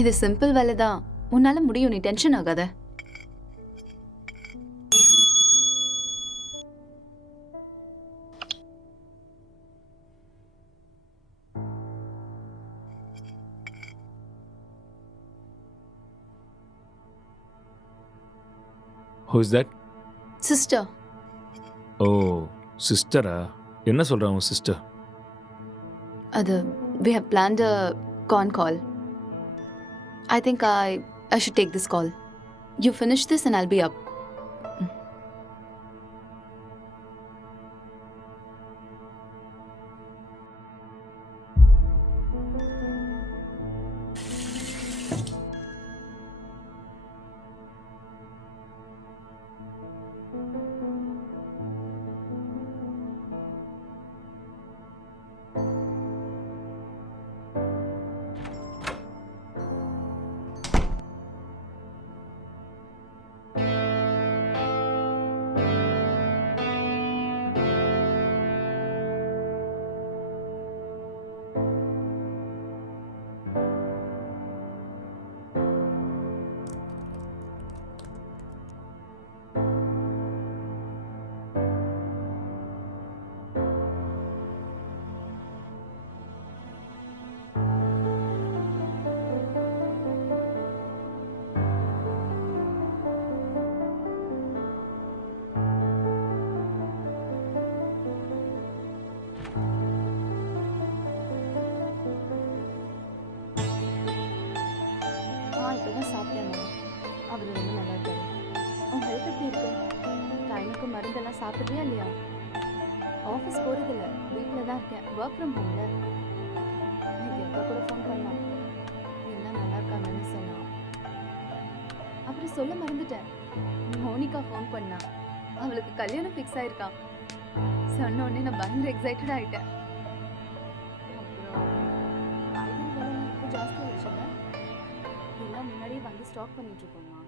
இது சிம்பிள் வேலை தான், உன்னால முடியும். நீ டென்ஷன் ஆகாத. Who is that? சிஸ்டர். ஓ சிஸ்டரா? என்ன சொல்கிறா உன் சிஸ்டர்? அது we have planned a con call. I think I should take this call. You finish this and I'll be up. இப்பதான் சாப்பிட்டேன். அவர் ரொம்ப நல்லா இருக்காரு. உன் ஹெல்த் எப்படி இருக்கு? டைமுக்கு மருந்தெல்லாம் சாப்பிட்றியா இல்லையா? ஆஃபீஸ் போகிறதில்ல, வீட்டில் தான் இருக்கேன். ஒர்க் ஃப்ரம் ஹோம்ல. இது அக்கா கூட ஃபோன் பண்ணலாம், எல்லாம் நல்லா இருக்காங்கன்னு சொன்னான். அப்புறம் சொல்ல மறந்துட்டேன், மோனிகா ஃபோன் பண்ணா. அவளுக்கு கல்யாணம் ஃபிக்ஸ் ஆயிருக்கான். சொன்ன உடனே நான் பயங்கர எக்ஸைட்டட் ஆகிட்டேன். அப்புறம் காய்கறி விலைலாம் இப்போ ஜாஸ்தி ஆயிடுச்சுல்ல, எல்லாம் முன்னாடியே வாங்கி ஸ்டாக் பண்ணிட்டு இருக்கோம்மா.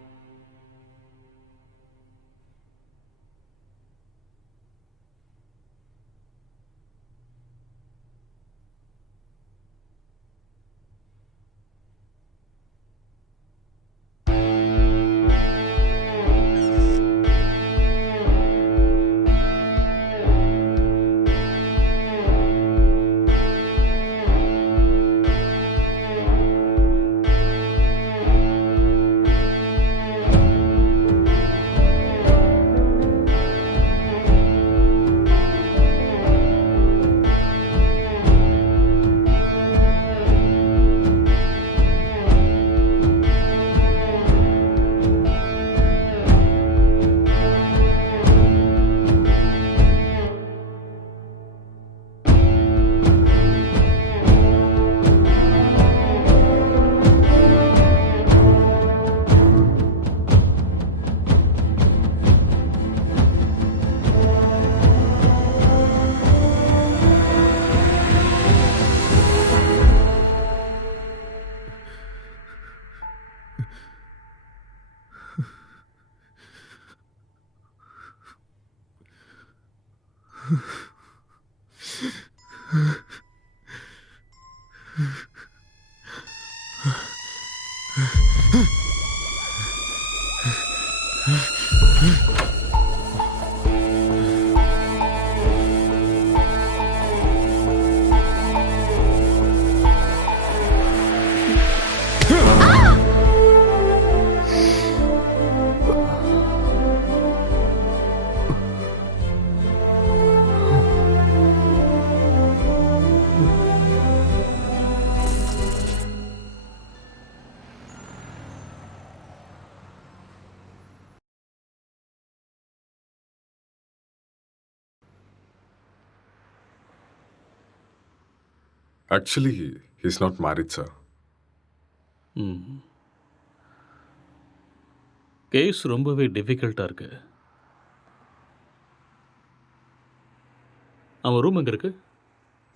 Actually he's not married sir. Case ரொம்பவே டிஃபிகல்ட்டாக இருக்கு. அவன் ரூம் எங்கே இருக்கு?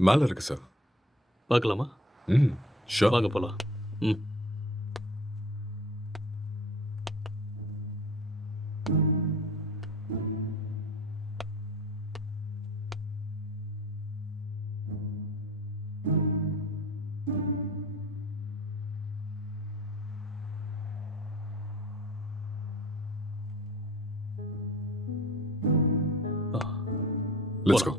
மேலே இருக்கு சார். பார்க்கலாமா? ஷோர். வாங்க போகலாம். Let's go.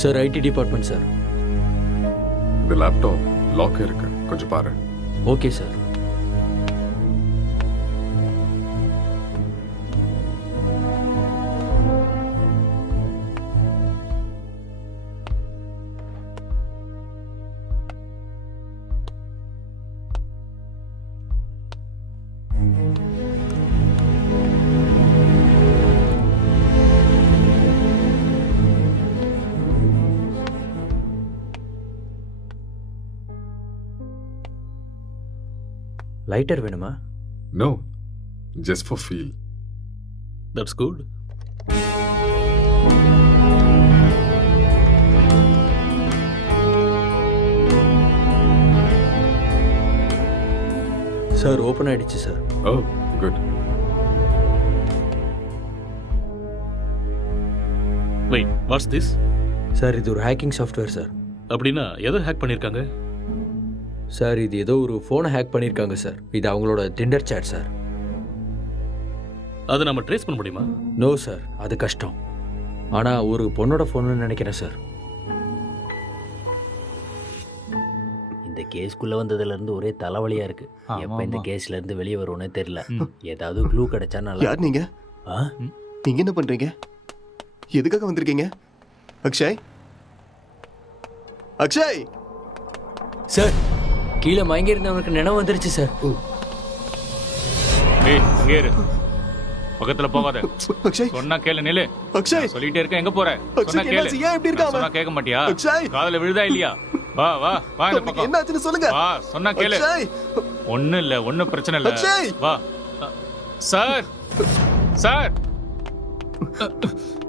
Sir, IT department sir. இந்த லேப்டாப் லாக் இருக்கு, கொஞ்சம் பாரு. Okay sir. லைட்டர் வேணுமா? No, just for feel. That's good. Sir, open ஆயிடுச்சு sir. Oh good. Wait, what's this? Sir, இது ஒரு ஹேக்கிங் சாஃப்ட்வேர் சார். அப்படின்னா எதை ஹேக் பண்ணியிருக்காங்க? சார், இது ஏதோ ஒரு ஃபோனை ஹேக் பண்ணியிருக்காங்க சார். இது அவங்களோட டிண்டர் சேட் சார். அதை நம்ம ட்ரேஸ் பண்ண முடியுமா? நோ சார், அது கஷ்டம். ஆனால் ஒரு பொண்ணோட ஃபோன்னு நினைக்கிறேன் சார். இந்த கேஸ்க்குள்ளே வந்ததுலேருந்து ஒரே தலைவலியாக இருக்குது. எப்போ இந்த கேஸ்லேருந்து வெளியே வருவோன்னே தெரியல. ஏதாவது க்ளூ கிடைச்சா நல்லா. யார் நீங்க? நீங்க என்ன பண்றீங்க? எதுக்காக வந்திருக்கீங்க? அக்ஷய், அக்ஷய் சார், கீழே மயங்கி இருந்தவனுக்கு நினைவு வந்துருச்சு சார். ஏய், அங்கே இரு. பக்கத்துல போகாத. அக்ஷய், சொன்னா கேளு. நில்லு. அக்ஷய், சொல்லிட்டே இருக்க, எங்க போற? சொன்னா அக்ஷய், கேளு. என்னாச்சு? ஏன் இப்படி இருக்காம? சொன்னா கேட்க மாட்டியா? அக்ஷய், காதுல விழுதா இல்லையா? வா வா வா, இந்த பக்கம். என்னாச்சுன்னு சொல்லுங்க. வா, சொன்னா கேளு. அக்ஷய், ஒண்ணும் இல்ல, ஒண்ணும் பிரச்சனை இல்ல. அக்ஷய், வா. சார், சார்,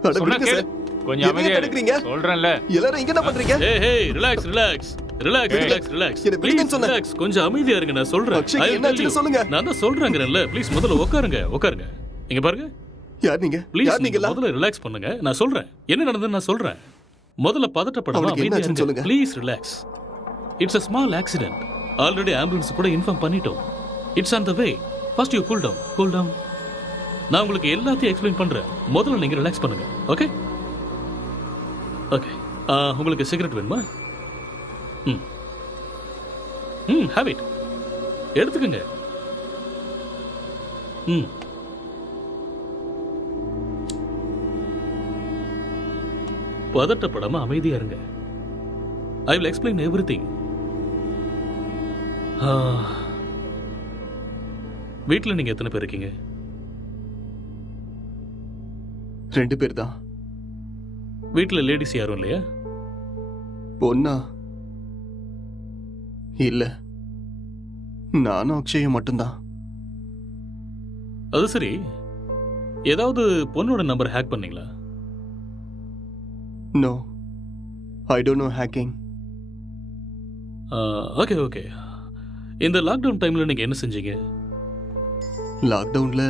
அட சொன்னா விடுங்க கேளு. சார். கொஞ்சம் எதுக்கு அமைதியா தடுக்கிறீங்க? இரு. சொல்றேன்ல. எல்லாரும் இங்க என்ன பண்றீங்க? ஏய், ரிலாக்ஸ் ரிலாக்ஸ் ரிலாக்ஸ் ஏய், ரிலாக்ஸ் ரிலாக்ஸ். என்ன விடுங்கன்னு சொன்னேன். ரிலாக்ஸ், கொஞ்சம் அமைதியா இருங்க, நான் சொல்றேன். அக்ஷய், I will என்னாச்சுன்னு tell you. சொல்லுங்க. நான் தான் சொல்றேங்கறேன்ல, ப்ளீஸ் முதல்ல உட்காருங்க உட்காருங்க. இங்க பாருங்க. யார் நீங்க? ப்ளீஸ் யார் நீங்க? முதல்ல ரிலாக்ஸ் பண்ணுங்க. நான் சொல்றேன் என்ன நடந்ததுன்னு நான் சொல்றேன். முதல்ல பதட்டப்படாம அவனுக்கு அமைதியா என்னாச்சுன்னு இருங்க. சொல்லுங்க. Please relax. It's a small accident. Already ambulance கூட இன்ஃபார்ம் பண்ணிட்டோம். It's on the way. First you cool down. நான் உங்களுக்கு எல்லாத்தையும் எக்ஸ்பிளைன் பண்றேன். முதல்ல நீங்க ரிலாக்ஸ் பண்ணுங்க. Okay okay. உங்களுக்கு சிகரெட் வேணுமா? Have it. எடுத்துக்கங்க. பதட்டப்படாம அமைதியா இருங்க. ஐ வில் எக்ஸ்பிளைன் எவ்ரிதிங். வீட்டில் நீங்க எத்தனை பேர் இருக்கீங்க? 2 பேர் தான். வீட்டில் லேடிஸ் யாரும் இல்லையா? பொண்ணா? இல்ல, நானும் அக்ஷயும் மட்டும்தான். அது சரி, ஏதாவது பொண்ணோட நம்பர் ஹேக் பண்ணீங்களா? No, I don't know hacking. Okay okay. இந்த லாக்டவுன் டைம்ல நீங்க என்ன செஞ்சீங்க? லாக்டவுன்ல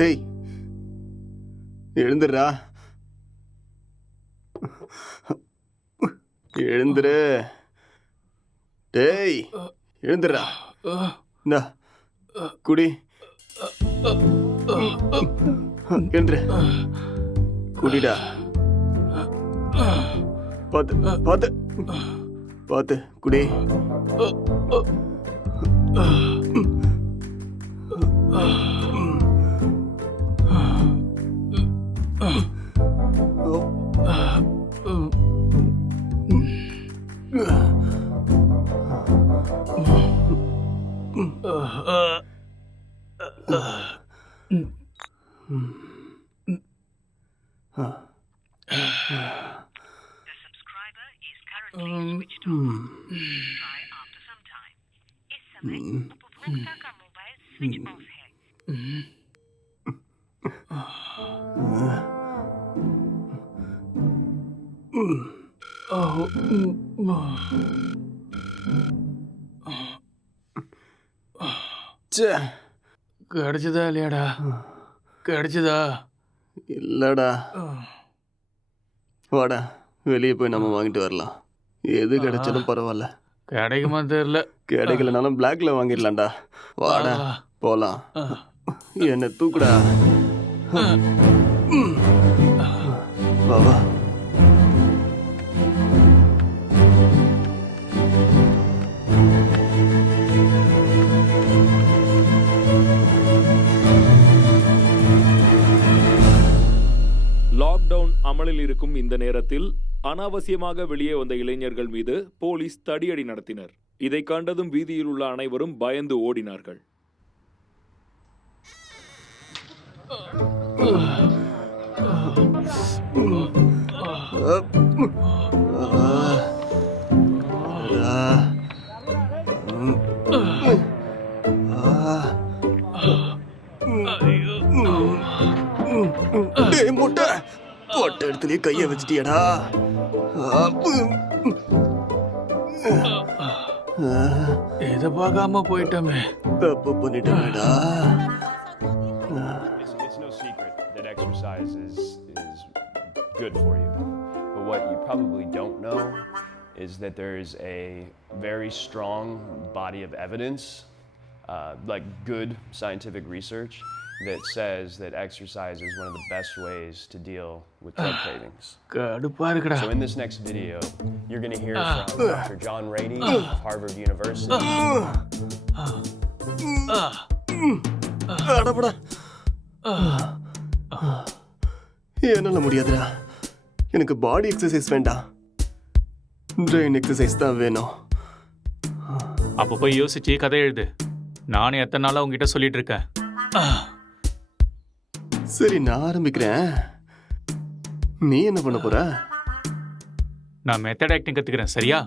டேய் எழுந்துடுறா, எழுந்துரு. டேய் எழுந்துடுறா. இந்தா குடி. எழுந்துரு, குடிடா. பார்த்து பார்த்து பார்த்து குடி. கிடைச்சதா இல்லையாடா? கிடைச்சதா? இல்லடா. வாடா, வெளியே போய் நம்ம வாங்கிட்டு வரலாம். எது கிடைச்சாலும் பரவாயில்ல. கிடைக்குமா தெரியல. கிடைக்கலனாலும் பிளாக்ல வாங்கிடலாம்டா. வாடா போலாம். என்ன தூக்குடா. வா வா. லாக்டவுன் அமலில் இருக்கும் இந்த நேரத்தில் அனாவசியமாக வெளியே வந்த இளைஞர்கள் மீது போலீஸ் தடியடி நடத்தினர். இதை கண்டதும் வீதியில் உள்ள அனைவரும் பயந்து ஓடினார்கள். முட்டை போட்ட இடத்துலயே கைய வச்சிட்டியடா. இதை பார்க்காம போயிட்டோமே. தப்பு பண்ணிட்டேடா. It's no secret that exercise is good for you. But what you probably don't know is that there is a very strong body of evidence, like good scientific research, that says that exercise is one of the best ways to deal with drug cravings. So in this next video, you're going to hear from Dr. John Rady of Harvard University. என்னால முடியாதுடா. எனக்கு பாடி exercise வேண்டாம், brain exercise தான் வேணும். அப்போ போய் யோசிச்சு கதை எழுது. நானே எத்தனை நாளா உங்ககிட்ட சொல்லிட்டு இருக்கேன். சரி, நான் ஆரம்பிக்கிறேன். நீ என்ன பண்ண போற? நான் மெத்தட் ஆக்டிங் கத்துக்கிறேன். சரியா?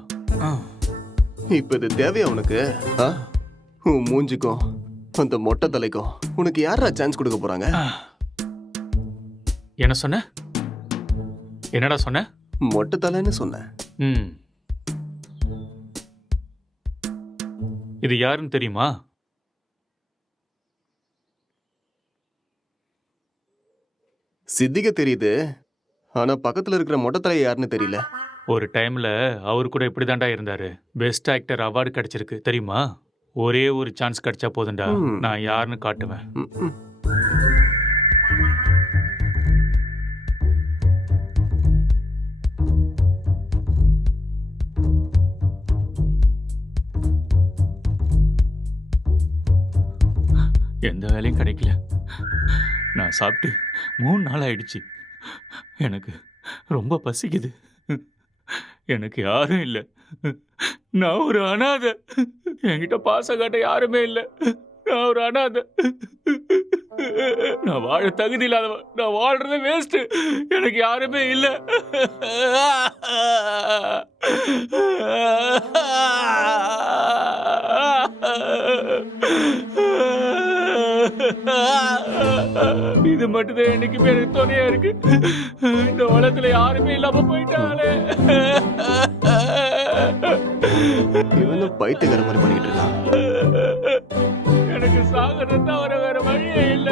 இப்ப இது தேவையா உனக்கு? உன் மூஞ்சிக்கும் அந்த மொட்டை தலைக்கும் உனக்கு யாரா சான்ஸ் கொடுக்க போறாங்க? என்ன சொன்ன? என்னடா சொன்ன? மொட்டை தலைன்னு சொன்னேன். இது யாருன்னு தெரியுமா? சித்திக தெரியுது, ஆனா பக்கத்துல இருக்கிற மொட்டை தலை யாருன்னு தெரியல. ஒரு டைம்ல அவரு கூட இப்படிதான்டா இருந்தாரு. பெஸ்ட் ஆக்டர் அவார்டு கிடைச்சிருக்கு தெரியுமா? ஒரே ஒரு சான்ஸ் கிடைச்சா போதும்டா, நான் யாருன்னு காட்டுவேன். எந்த வேலையும் கிடைக்கல. நான் சாப்பிட்டு 3 நாள் ஆயிடுச்சு. எனக்கு ரொம்ப பசிக்குது. எனக்கு யாரும் இல்லை. நான் ஒரு அனாதை. என்கிட்ட பாசம் காட்ட யாருமே இல்லை. நான் ஒரு அனாதை. நான் வாழ தகுதி இல்லாதவன். நான் வாழ்றது வேஸ்ட். எனக்கு யாருமே இல்லை. இது மட்டும்தான் என்னைக்குமே எனக்கு துணையா இருக்கு. இந்த உலகத்துல யாருமே இல்லாம போயிட்டாலே. இவனும் பைத்தியக்கார மாதிரி பண்ணிட்டு இருக்கான். எனக்கு சாகிறது தவிர வேற வழியே இல்ல.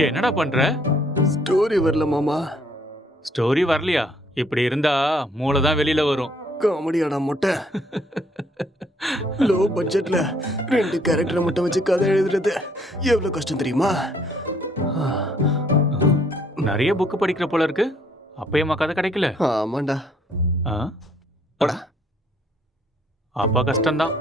என்னடா பண்ற? ஸ்டோரி வரல மாமா. ஸ்டோரி வரலையா? இப்படி இருந்தா மூளை தான் வெளியில வரும். காமெடியாடா மொட்டை. லோ பட்ஜெட்ல 2 கேரக்டரை மட்டும் வச்சு கதை எழுதுறது எவ்வளவு கஷ்டம் தெரியுமா? நிறைய புக்கு படிக்கிற போல இருக்கு. அப்பயமா கதை கிடைக்கல? ஆமாண்டா. அப்பா கஷ்டம்தான்.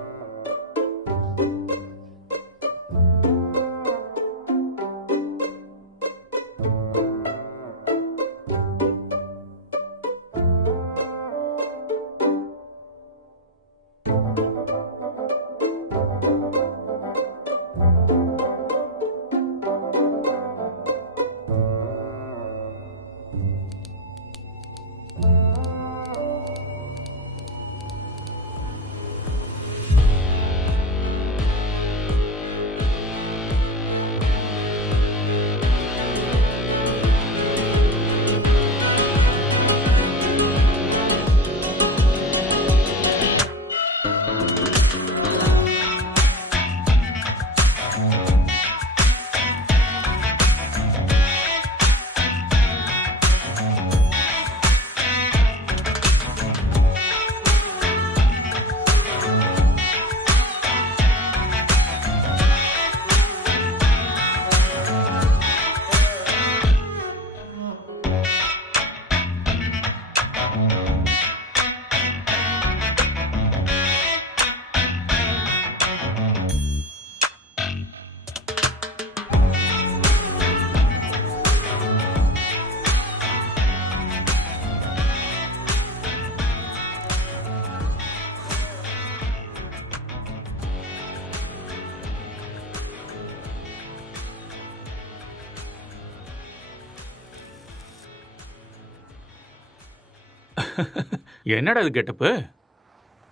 என்னடா இது கெட்டப்பு?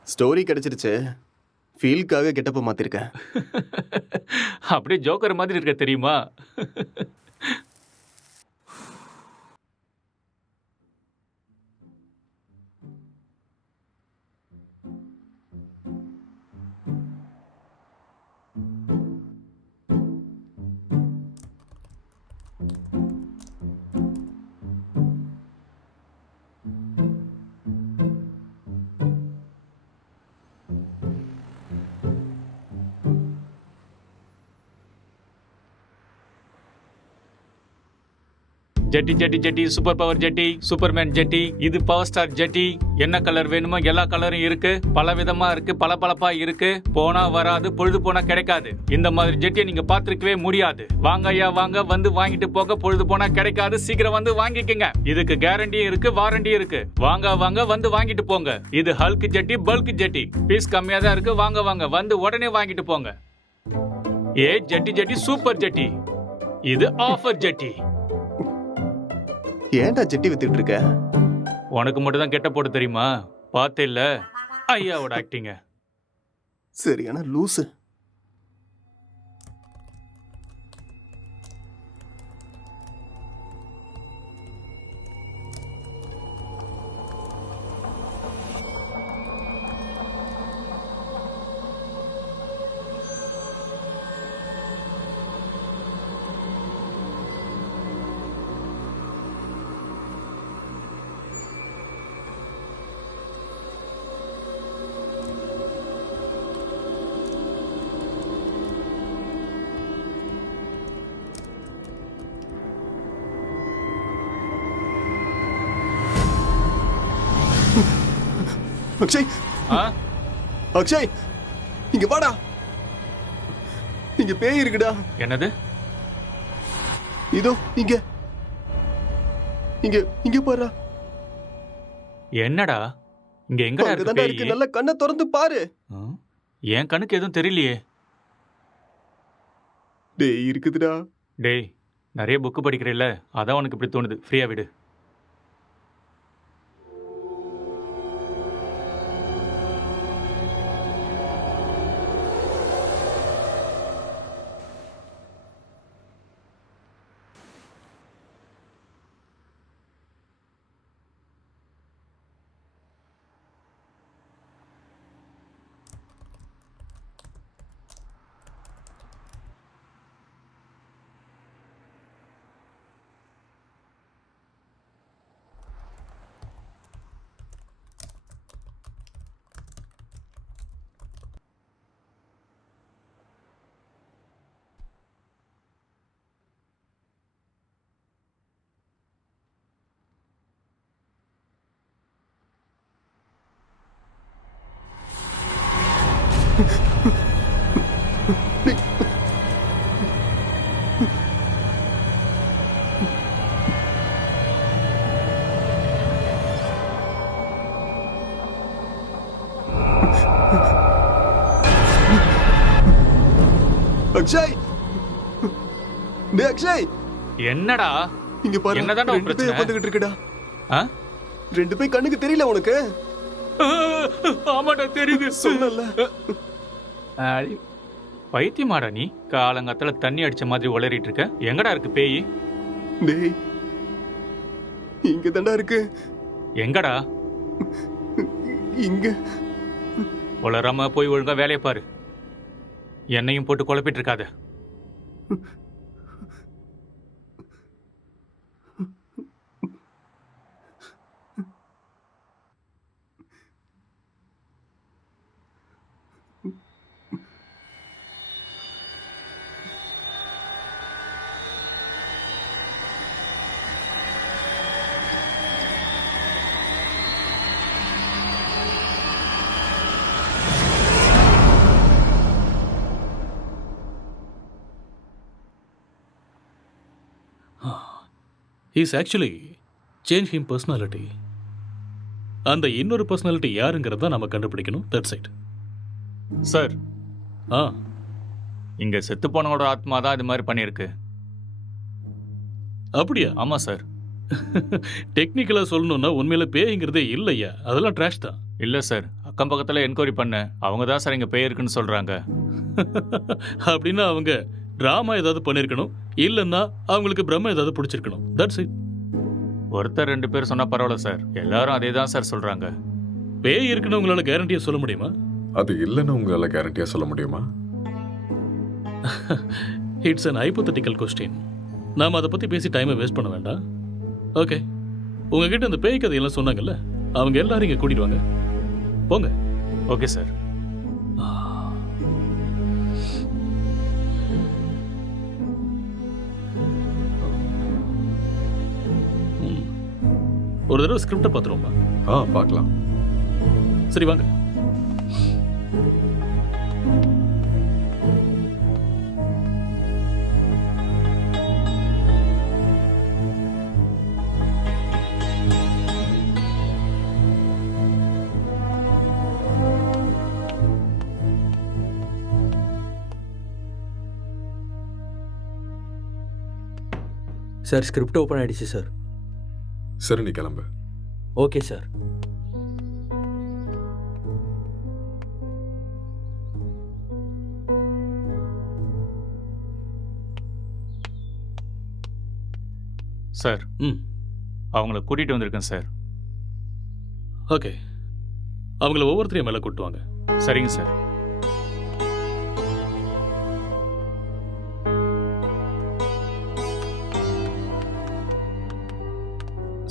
ஸ்டோரி கிடைச்சிருச்சு. ஃபீல்காக கெட்டப்ப மாத்திருக்கேன். அப்படியே ஜோக்கர் மாதிரி இருக்க தெரியுமா? ஜெட்டி ஜெட்டி ஜெட்டி, சூப்பர் பவர் ஜெட்டி, சூப்பர்மேன் ஜெட்டி, இது பவர் ஸ்டார் ஜெட்டி. என்ன கலர் வேணுமோ எல்லா கலரும் இருக்கு, பல விதமா இருக்கு, பளபளப்பா இருக்கு. போனா வராது, பொழுது போனா கிடைக்காது. இந்த மாதிரி ஜெட்டியை நீங்க பார்த்திருக்கவே முடியாது. வாங்க ஐயா வாங்க, வந்து வாங்கிட்டு போக. பொழுது போனா கிடைக்காது, சீக்கிரம் வந்து வாங்கிக்கங்க. இதுக்கு கேரண்டியும் இருக்கு, வாரண்டியும் இருக்கு. வாங்க வாங்க, வந்து வாங்கிட்டு போங்க. இது ஹல்க் ஜெட்டி, பல்க் ஜெட்டி. பீஸ் கம்மியா தான் இருக்கு. வாங்க வாங்க, வந்து உடனே வாங்கிட்டு போங்க. ஏ ஜெட்டி ஜெட்டி, சூப்பர் ஜெட்டி. இது ஆஃபர் ஜெட்டி. ஏன்டா ஜெட்டி வித்துட்டு இருக்க? உனக்கு மட்டும் தான் கெட்ட போட தெரியுமா? பார்த்தே இல்ல ஐயாவோட ஆக்டிங்க. சரியான லூசு. அக்ஷய், அக்ஷய், இங்க வாடா. இங்க பேய் இருக்குடா. என்னது? இதோ இங்க இங்க இங்க பாரு. என்னடா இங்க எங்கடா இருக்கு பேய்? நல்ல கண்ணை திறந்து பாரு. என் கண்ணுக்கு எதுவும் தெரியலையே. டேய் இருக்குதுடா. டேய் நிறைய புக்கு படிக்கிறேல்ல, அதான் உனக்கு இப்படி தோணுது. ஃப்ரீயா விடு. அக்ஷய், டேய் அக்ஷய், என்னடா இங்க பாரு. என்னடா ரெண்டு பேய் உட்கார்ந்துகிட்டு இருக்குடா. ரெண்டு பேய் கண்ணுக்கு தெரியல உனக்கு? ஆமாடா தெரியுது. சொல்லல. பைத்தியமாடா நீ? காலங்காத்தால தண்ணி அடிச்ச மாதிரி உளறிட்டு இருக்க. எங்கடா இருக்கு பேய்? டேய் இங்க தான்டா இருக்கு. எங்கடா? இங்க. உளறாம போய் ஒழுங்கா வேலையை பாரு. என்னையும் போட்டு குழப்பிட்டு இருக்காத. He's actually changed him personality. அந்த இன்னொரு பர்சனாலிட்டி யாருங்கிறத நம்ம கண்டுபிடிக்கணும். That's it. சார், இங்க செத்து போனவோட ஆத்மா தான் இது மாதிரி பண்ணியிருக்கு. அப்படியா? ஆமா சார். டெக்னிக்கலா சொல்லணும்னா உண்மையில பேய்ங்கிறதே இல்லையா, அதெல்லாம் ட்ராஷ் தான். இல்ல சார், அக்கம் பக்கத்துல என்கொயரி பண்ண அவங்க தான் சார் இங்க பேய் இருக்குன்னு சொல்றாங்க. அப்படின்னா அவங்க டிராமா ஏதாவது பண்ணிருக்கணும், இல்லைன்னா அவங்களுக்கு பிரம்ம ஏதாவது பிடிச்சிருக்கணும். That's it. ஒருத்தர் ரெண்டு பேர் சொன்னா பரவாயில்ல சார், எல்லாரும் அதே தான் சார் சொல்றாங்க. பேய் இருக்குன்னு உங்களால கேரண்டியா சொல்ல முடியுமா? அது இல்லைன்னு உங்களால கேரண்டியா சொல்ல முடியுமா? It's an hypothetical question. நாம அதை பத்தி பேசி டைமை வேஸ்ட் பண்ண வேண்டாம். ஓகே, உங்ககிட்ட இந்த பேய் கதையெல்லாம் சொன்னாங்கல்ல, அவங்க எல்லாரும் இங்க கூட்டிட்டு வாங்க. போங்க. Okay sir. ஒரு தடவை ஸ்கிரிப்டை பார்த்துருவோமா? பார்க்கலாம். சரி வாங்க. சார் ஸ்கிரிப்ட் ஓப்பன் ஆயிடுச்சு சார். சரி, நீ கிளம்பு. Okay sir. சார், அவங்கள கூட்டிகிட்டு வந்திருக்கேன் சார். ஓகே, அவங்கள ஒவ்வொருத்தரையும் மேலே கூட்டுவாங்க. சரிங்க சார்.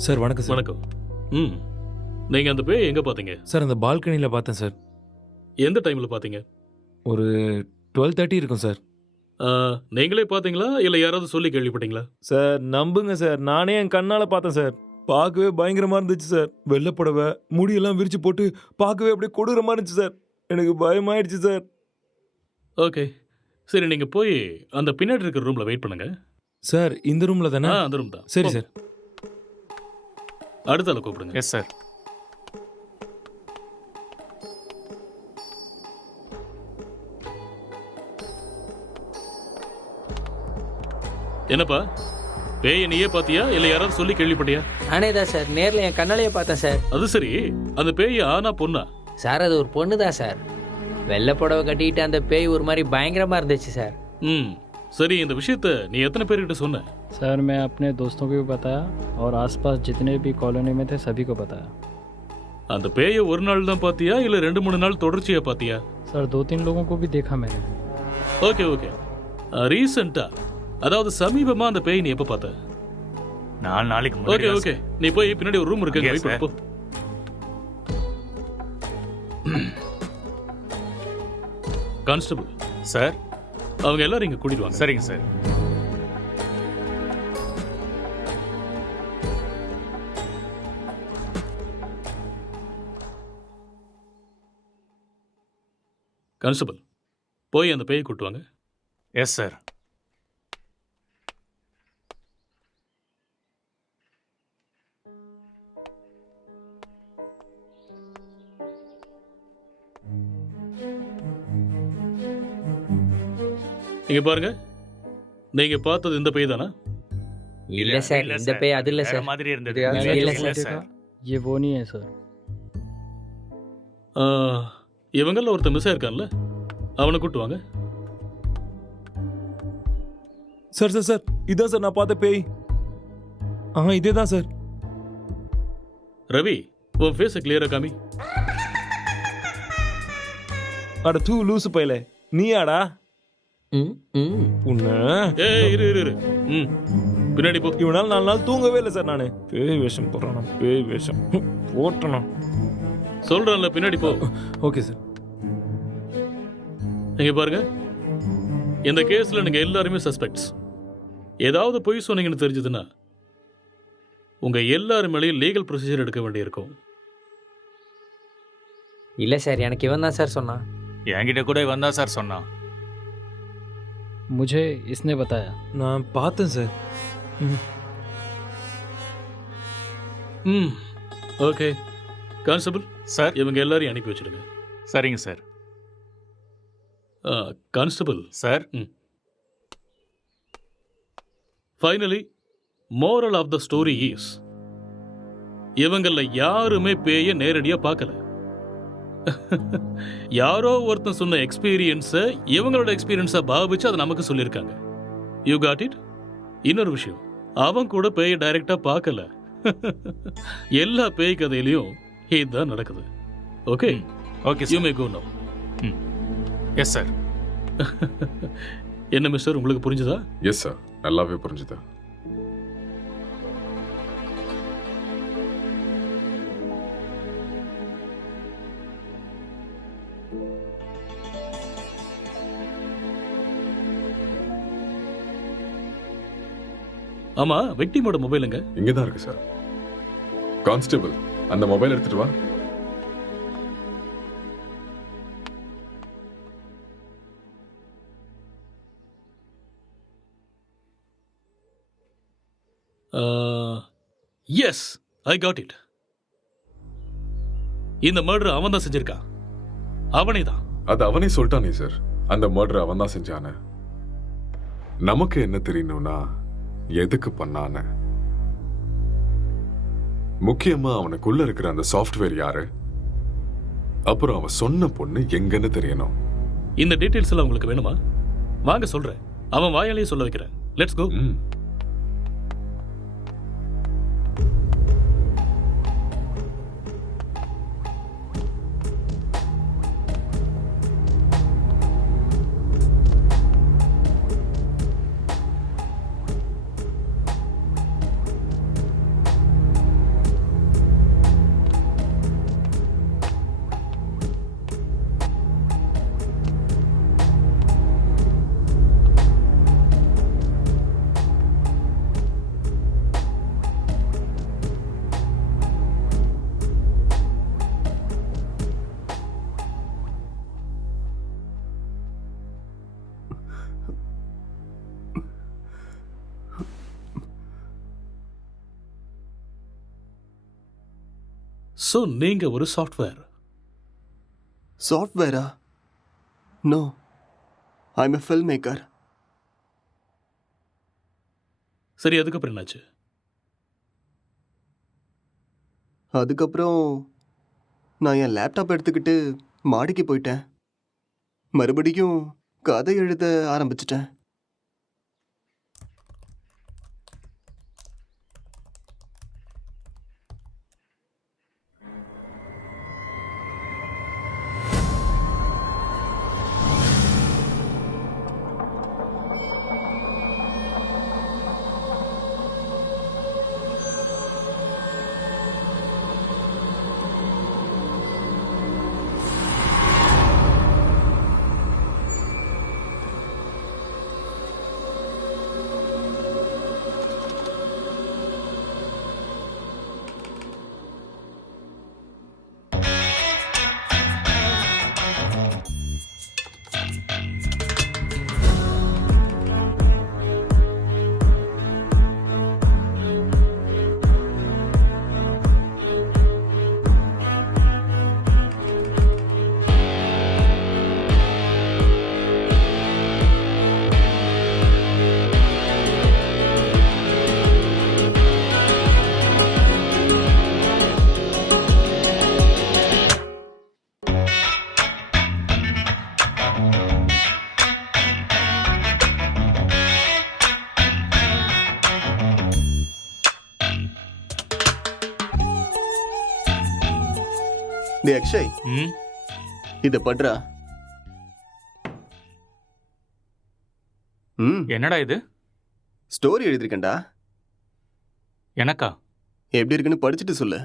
சார் வணக்கம் சார். வணக்கம். நீங்கள் அந்த பேய் எங்கே பார்த்தீங்க? சார் அந்த பால்கனியில் பார்த்தேன் சார். எந்த டைமில் பார்த்தீங்க? ஒரு 12:30 இருக்கும் சார். நீங்களே பார்த்தீங்களா இல்லை யாராவது சொல்லி கேள்விப்பட்டீங்களா? சார் நம்புங்க சார், நானே என் கண்ணால் பார்த்தேன் சார். பார்க்கவே பயங்கரமாக இருந்துச்சு சார். வெள்ளைப்புடவை முடியெல்லாம் விரிச்சு போட்டு பார்க்கவே அப்படியே கொடூரமாக இருந்துச்சு சார். எனக்கு பயமாயிடுச்சு சார். ஓகே, சரி நீங்கள் போய் அந்த பின்னாடி இருக்கிற ரூமில் வெயிட் பண்ணுங்க. சார் இந்த ரூமில் தானே? அந்த ரூம் தான். சரி சார். அடுத்த ஆளை கூப்பிடுங்க. Yes sir. என்னப்பா, பேயை நீயே பார்த்தியா இல்லை யாராவது சொல்லி கேள்விப்பட்டியா? நானே தான் சார், நேரில் என் கண்ணாலேயே பார்த்தேன் சார். அது சரி, அந்த பேய் ஆனா பொண்ணா? சார் அது ஒரு பொண்ணு தான் சார். வெள்ளை புடவை கட்டிக்கிட்டு அந்த பேய் ஒரு மாதிரி பயங்கரமாக இருந்துச்சு சார். சரி, இந்த விஷயத்த நீ எத்தனை பேர்கிட்ட சொன்ன? सर मैं अपने दोस्तों को भी बताया और आसपास जितने भी कॉलोनी में थे सभी को बताया. அந்த பேயை ஒரு நாள் தான் பாத்தியா இல்ல 2-3 நாள் தொடர்ச்சியா பாத்தியா? सर 2-3 लोगों को भी देखा मैंने. Okay okay. ரீசெண்டா, அதாவது சமீபமா அந்த பேய் நீ எப்ப பார்த்த? 4 நாளைக்கு முன்னாடி. ஓகே ஓகே, நீ போய் பின்னாடி ஒரு ரூம் இருக்கு, Yes, வெயிட் sir. போ. கான்ஸ்டபிள் சார், அவங்க எல்லாரும் இங்க கூட்டிட்டு வாங்க. சரிங்க சார். கான்ஸ்டபிள் போய் அந்த பேயை கூட்டு வாங்க. Yes sir. இங்க பாருங்க, நீங்க பார்த்தது இந்த பேய் தானா? இல்ல சார், இந்த பேய் அது இல்ல சார். மாதிரி இருந்தது. இல்ல मैंने சார். देखा ये वो नहीं है सर. இவங்கள ஒருத்தர் மிஸ் ஆயிருக்கான்ல, அவனை கூட்டு வாங்க. சார் சார் சார், இதான் சார் நான் பார்த்த பேய். இதே தான் சார். ரவி, உன் ஃபேஸை கிளியரா காமி. அட தூ லூசு பையல, நீயாடா? உன்ன இரு இரு இரு. பின்னாடி போ. இவனால 4 நாள் தூங்கவே இல்லை சார். நானு பேய் வேஷம் போடுறானா? பேய் வேஷம் போட்டனா? சொல்றேன்ல, பின்னாடி போ. Okay sir. இங்க பாருங்க, இந்த கேஸ்ல நீங்க எல்லாருமே சஸ்பெக்ட்ஸ். ஏதாவது பொய் சொன்னீங்கன்னு தெரிஞ்சதுன்னா உங்க எல்லாரும் மேலேயும் லீகல் ப்ரொசீஜர் எடுக்க வேண்டியிருக்கும். இல்ல சார், எனக்கு இவன் தான் சார் சொன்னான். என்கிட்ட கூட இவன் தான் சார் சொன்னான். मुझे इसने बताया. நான் பார்த்தேன் சார். ஓகே கான்ஸ்டபிள் சார், இவங்க எல்லாரையும் அனுப்பி வச்சிடுங்க. சரிங்க sir. Constable sir, finally moral of the story is, இவங்கள யாருமே பேய நேரடியா பார்க்கல. யாரோ ஒருத்தன் சொன்ன எக்ஸ்பீரியன்ஸை இவங்களோட எக்ஸ்பீரியன்ஸை பாவிச்சு அதை நமக்கு சொல்லியிருக்காங்க. You got it? இன்னொரு விஷயம், அவன் கூட பேயை டைரக்டா பார்க்கல. எல்லா பேய் கதையிலையும் இதுதான் நடக்குது. Okay okay you may go now. Yes sir. என்ன மிஸ்டர், உங்களுக்கு புரிஞ்சுதா? எஸ் சார், நல்லாவே புரிஞ்சுதா. ஆமா, விக்டிமோட மொபைலுங்க இங்கே தான் இருக்கு சார். கான்ஸ்டபிள், அந்த மொபைல் எடுத்துட்டு வா. Yes, I got it. இந்த மர்டர் அவன் தான் செஞ்சிருக்கான். அவனே தான். அது அவனே சொல்லிட்டானே சார், அந்த மர்டர் அவன் தான் செஞ்சானு. நமக்கு என்ன தெரியணும்னா எதுக்கு பண்ணான, முக்கியமா அவனுக்குள்ள இருக்கிற அந்த சாஃப்ட்வேர் யாரு, அப்புறம் அவன் சொன்ன பொண்ணு எங்கன்னு தெரியணும். இந்த டீடைல்ஸ் எல்லாம் உங்களுக்கு வேணுமா? வாங்க சொல்றேன். அவன் வாயாலேயே சொல்ல வைக்கிறேன். Let's go. ஸோ நீங்க ஒரு சாஃப்ட்வேர். சாஃப்ட்வேரா? No, I am a filmmaker. சரி, அதுக்கப்புறம் என்னாச்சு? அதுக்கப்புறம் நான் என் லேப்டாப் எடுத்துக்கிட்டு மாடிக்கு போயிட்டேன். மறுபடியும் கதை எழுத ஆரம்பிச்சிட்டேன். டே அக்ஷய், இத பண்றா. என்னடா இது? ஸ்டோரி எழுதிருக்கேன்டா. எனக்கா? எப்படி இருக்குன்னு படிச்சுட்டு சொல்லு.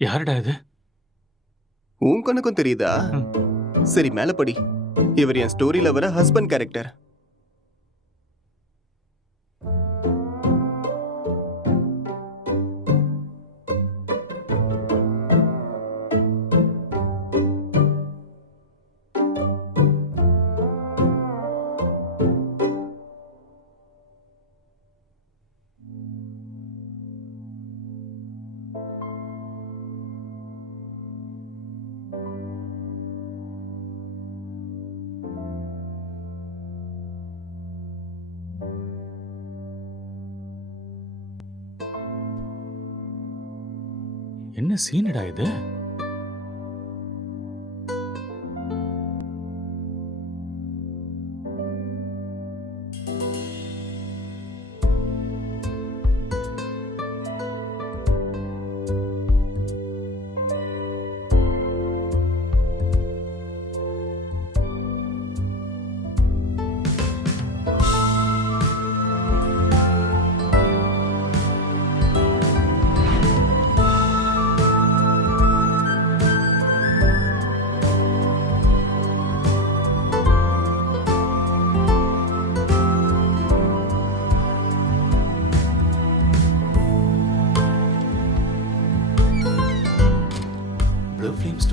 யாருடா இது? உன் கண்ணுக்கும் தெரியுதா? சரி, மேல படி. இவர் என் ஸ்டோரியில வர ஹஸ்பண்ட் கேரக்டர். என்ன சீனடா இது?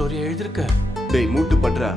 ஸ்டோரி எழுதிருக்க? டேய் மூட்டு பண்றா.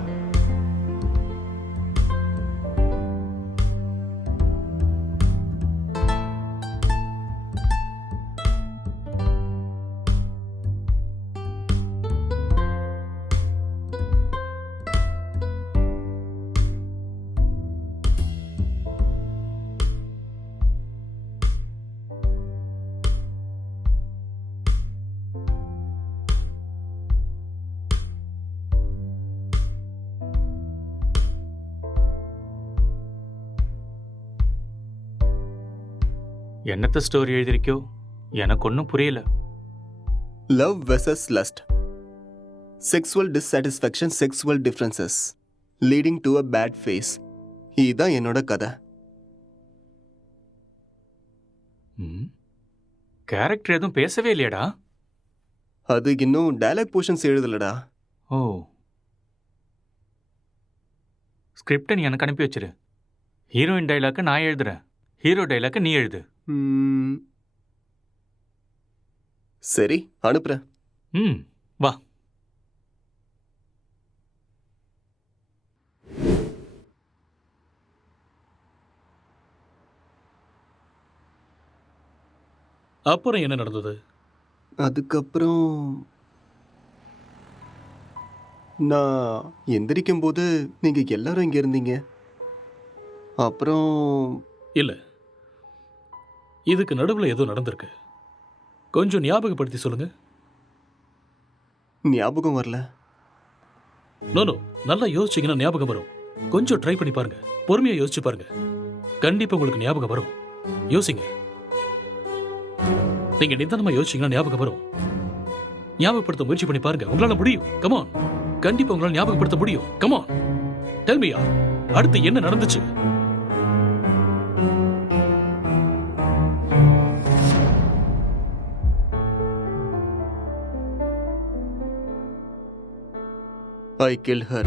என்னத்த ஸ்டோரி எழுதிருக்கோ? எனக்கு ஒன்றும் புரியல. Love versus lust, sexual dissatisfaction, sexual differences leading to a bad phase. இதுதான் என்னோட கதை. கேரக்டர் எதுவும் பேசவே இல்லையடா? அது இன்னும் டயலாக் போர்ஷன்ஸ் எழுதலடா. ஓ, ஸ்கிரிப்டை நீ எனக்கு அனுப்பி வச்சிரு. ஹீரோயின் டைலாக்கை நான் எழுதுறேன், ஹீரோ டைலாக்கை நீ எழுது. சரி, அனுப்புறேன். வா. அப்புறம் என்ன நடந்தது? அதுக்கப்புறம் நான் எந்திரிக்கும் போது நீங்க எல்லாரும் இங்க இருந்தீங்க. அப்புறம் இல்ல, இதுக்கு நடுவில் ஏதோ நடந்திருக்கு. கொஞ்சம் ஞாபகப்படுத்தி சொல்லுங்க. ஞாபகம் வரல. நோ, நல்லா யோசிச்சீங்கன்னா ஞாபகம் வரும். கொஞ்சம் ட்ரை பண்ணி பாருங்க, பொறுமையா யோசிச்சு பாருங்க. கண்டிப்பா உங்களுக்கு ஞாபகம் வரும். யோசிங்க. நீங்க நிதானமா யோசிச்சீங்கன்னா ஞாபகம் வரும். ஞாபகப்படுத்த முயற்சி பண்ணி பாருங்க, உங்களால முடியும். கமான், கண்டிப்பா உங்களால ஞாபகப்படுத்த முடியும். கமான், டெல் மீ, அடுத்து என்ன நடந்துச்சு? I killed her.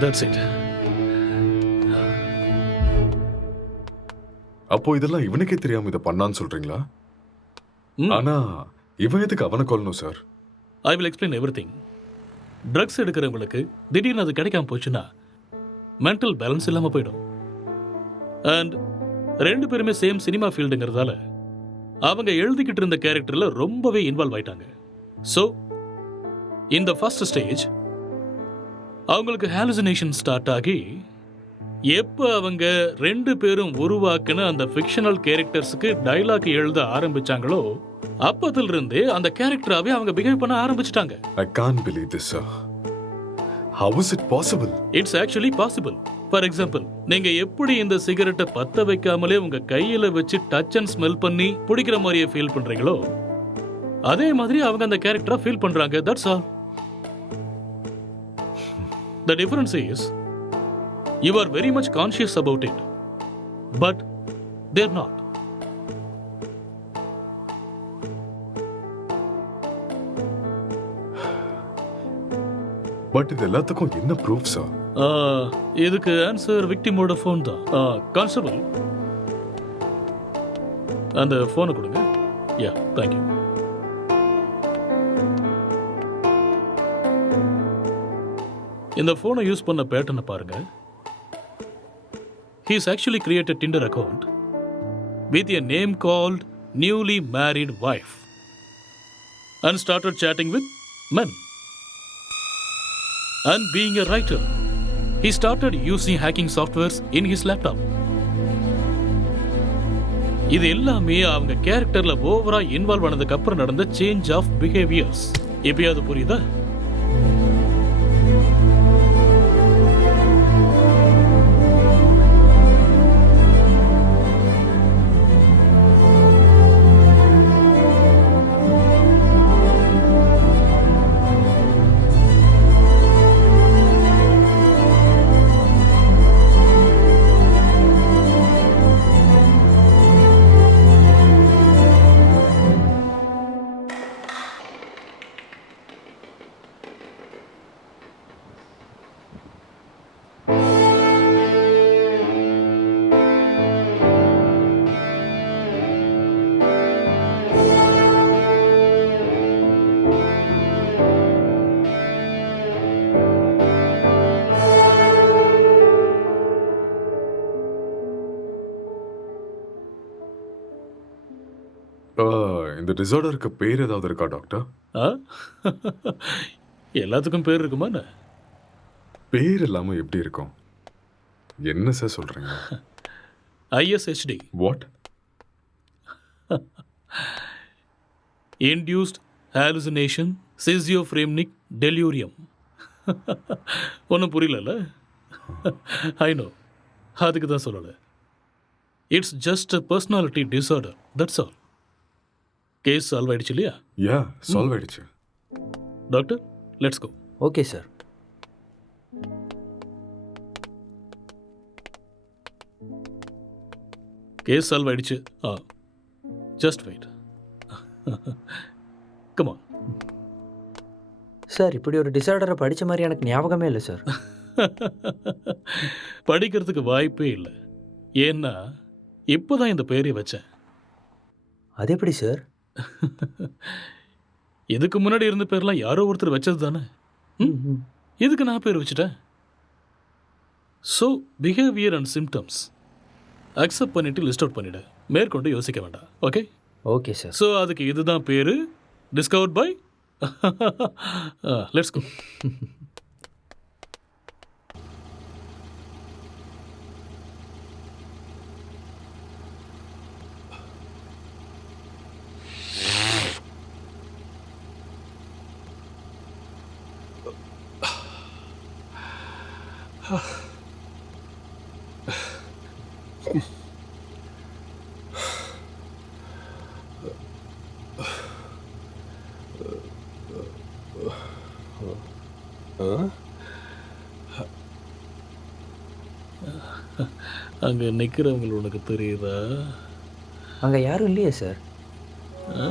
That's it. அப்போ இதெல்லாம் இவனுக்கே தெரியாம இதை பண்ணான்னு சொல்றீங்களா? ஆனா இவன் எதுக்கு அவனை கொல்லணும் sir? I will explain everything. Drugs எடுக்கிறவங்களுக்கு திடீர்னு அது கிடைக்காம போச்சுன்னா மென்டல் பேலன்ஸ் இல்லாம போயிடும். அண்ட் ரெண்டு பேருமே சேம் சினிமா ஃபீல்டுங்கிறதால அவங்க எழுதிக்கிட்டு இருந்த கேரக்டர்ல ரொம்பவே இன்வால்வ் ஆயிட்டாங்க. ஸோ இந்த ஃபர்ஸ்ட் ஸ்டேஜ் அவங்களுக்கு ஹாலுசினேஷன் ஸ்டார்ட் ஆகி எப்போ அவங்க ரெண்டு பேரும் உருவாக்குன அந்த ஃபிக்ஷனல் கேரக்டர்ஸுக்கு டைலாக் எழுத ஆரம்பிச்சாங்களோ அப்பத்துல இருந்தே அந்த கேரக்டராவே அவங்க பிஹேவ் பண்ண ஆரம்பிச்சிட்டாங்க. I can't believe this, sir. How is it possible? It's actually possible. For example, நீங்க எப்படி இந்த சிகரெட்டை பத்த வைக்காமலே உங்க கையில வச்சு டச் அண்ட் ஸ்மெல் பண்ணி பிடிக்கிற மாதிரியே ஃபீல் பண்றீங்களோ அதே மாதிரி அவங்க அந்த கேரக்டரா ஃபீல் பண்றாங்க. That's all. The difference is you are very much conscious about it, but they're not. But இது எல்லாத்துக்கும் என்ன ப்ரூஃப் சார்? இதுக்கு ஆன்சர் விக்டிமோட ஃபோன் தான். கான்ஸ்டபிள், அந்த ஃபோனை கொடுங்க. யா, தேங்க்யூ. இந்த ஃபோனை யூஸ் பண்ண பேட்டர்னை பாருங்க. He's actually created a Tinder account with a name called Newly Married Wife and started chatting with men. And being a writer, he started using hacking softwares in his laptop. இது எல்லாமே அவங்க கேரக்டர்ல ஓவரா involve ஆனதுக்கு அப்புறம் நடந்த change of behaviours. எப்பயாவது புரியுதா? இந்த டிசார்டருக்கு பேர் ஏதாவது இருக்கா டாக்டர்? ஆ எல்லாத்துக்கும் பேர் இருக்குமா என்ன? பேர் இல்லாம எப்படி இருக்கும்? என்ன சார் சொல்றீங்க? ISHD. What? Induced hallucination schizophrenic delirium. ஒன்றும் புரியலல்ல? ஐ நோ, அதுக்கு தான் சொல்லலை. It's just a personality disorder, that's all. Case solve ஆயிடுச்சு இல்லையா? யா, சால்வ் ஆயிடுச்சு. Doctor, let's go. Okay sir. Case solve ஆயிடுச்சு. Just wait. Come on. Sir, இப்படி ஒரு டிசார்டரை படித்த மாதிரி எனக்கு ஞாபகமே இல்லை சார். படிக்கிறதுக்கு வாய்ப்பே இல்லை. ஏன்னா இப்போதான் இந்த பேரை வச்சேன். அது எப்படி சார்? இதுக்கு முன்னாடி இருந்த பேர்லாம் யாரோ ஒருத்தர் வச்சது தானே. இதுக்கு நான் பேர் வச்சுட்டேன். So behaviour and symptoms accept பண்ணிட்டு லிஸ்ட் அவுட் பண்ணிவிடு. மேற்கொண்டு யோசிக்க வேண்டாம். ஓகே? Okay sir. ஸோ அதுக்கு இதுதான் பேர். Discovered by. Let's go. அங்கே நிற்கிறவங்க உனக்கு தெரியுதா? அங்கே யாரும் இல்லையே சார். ஆ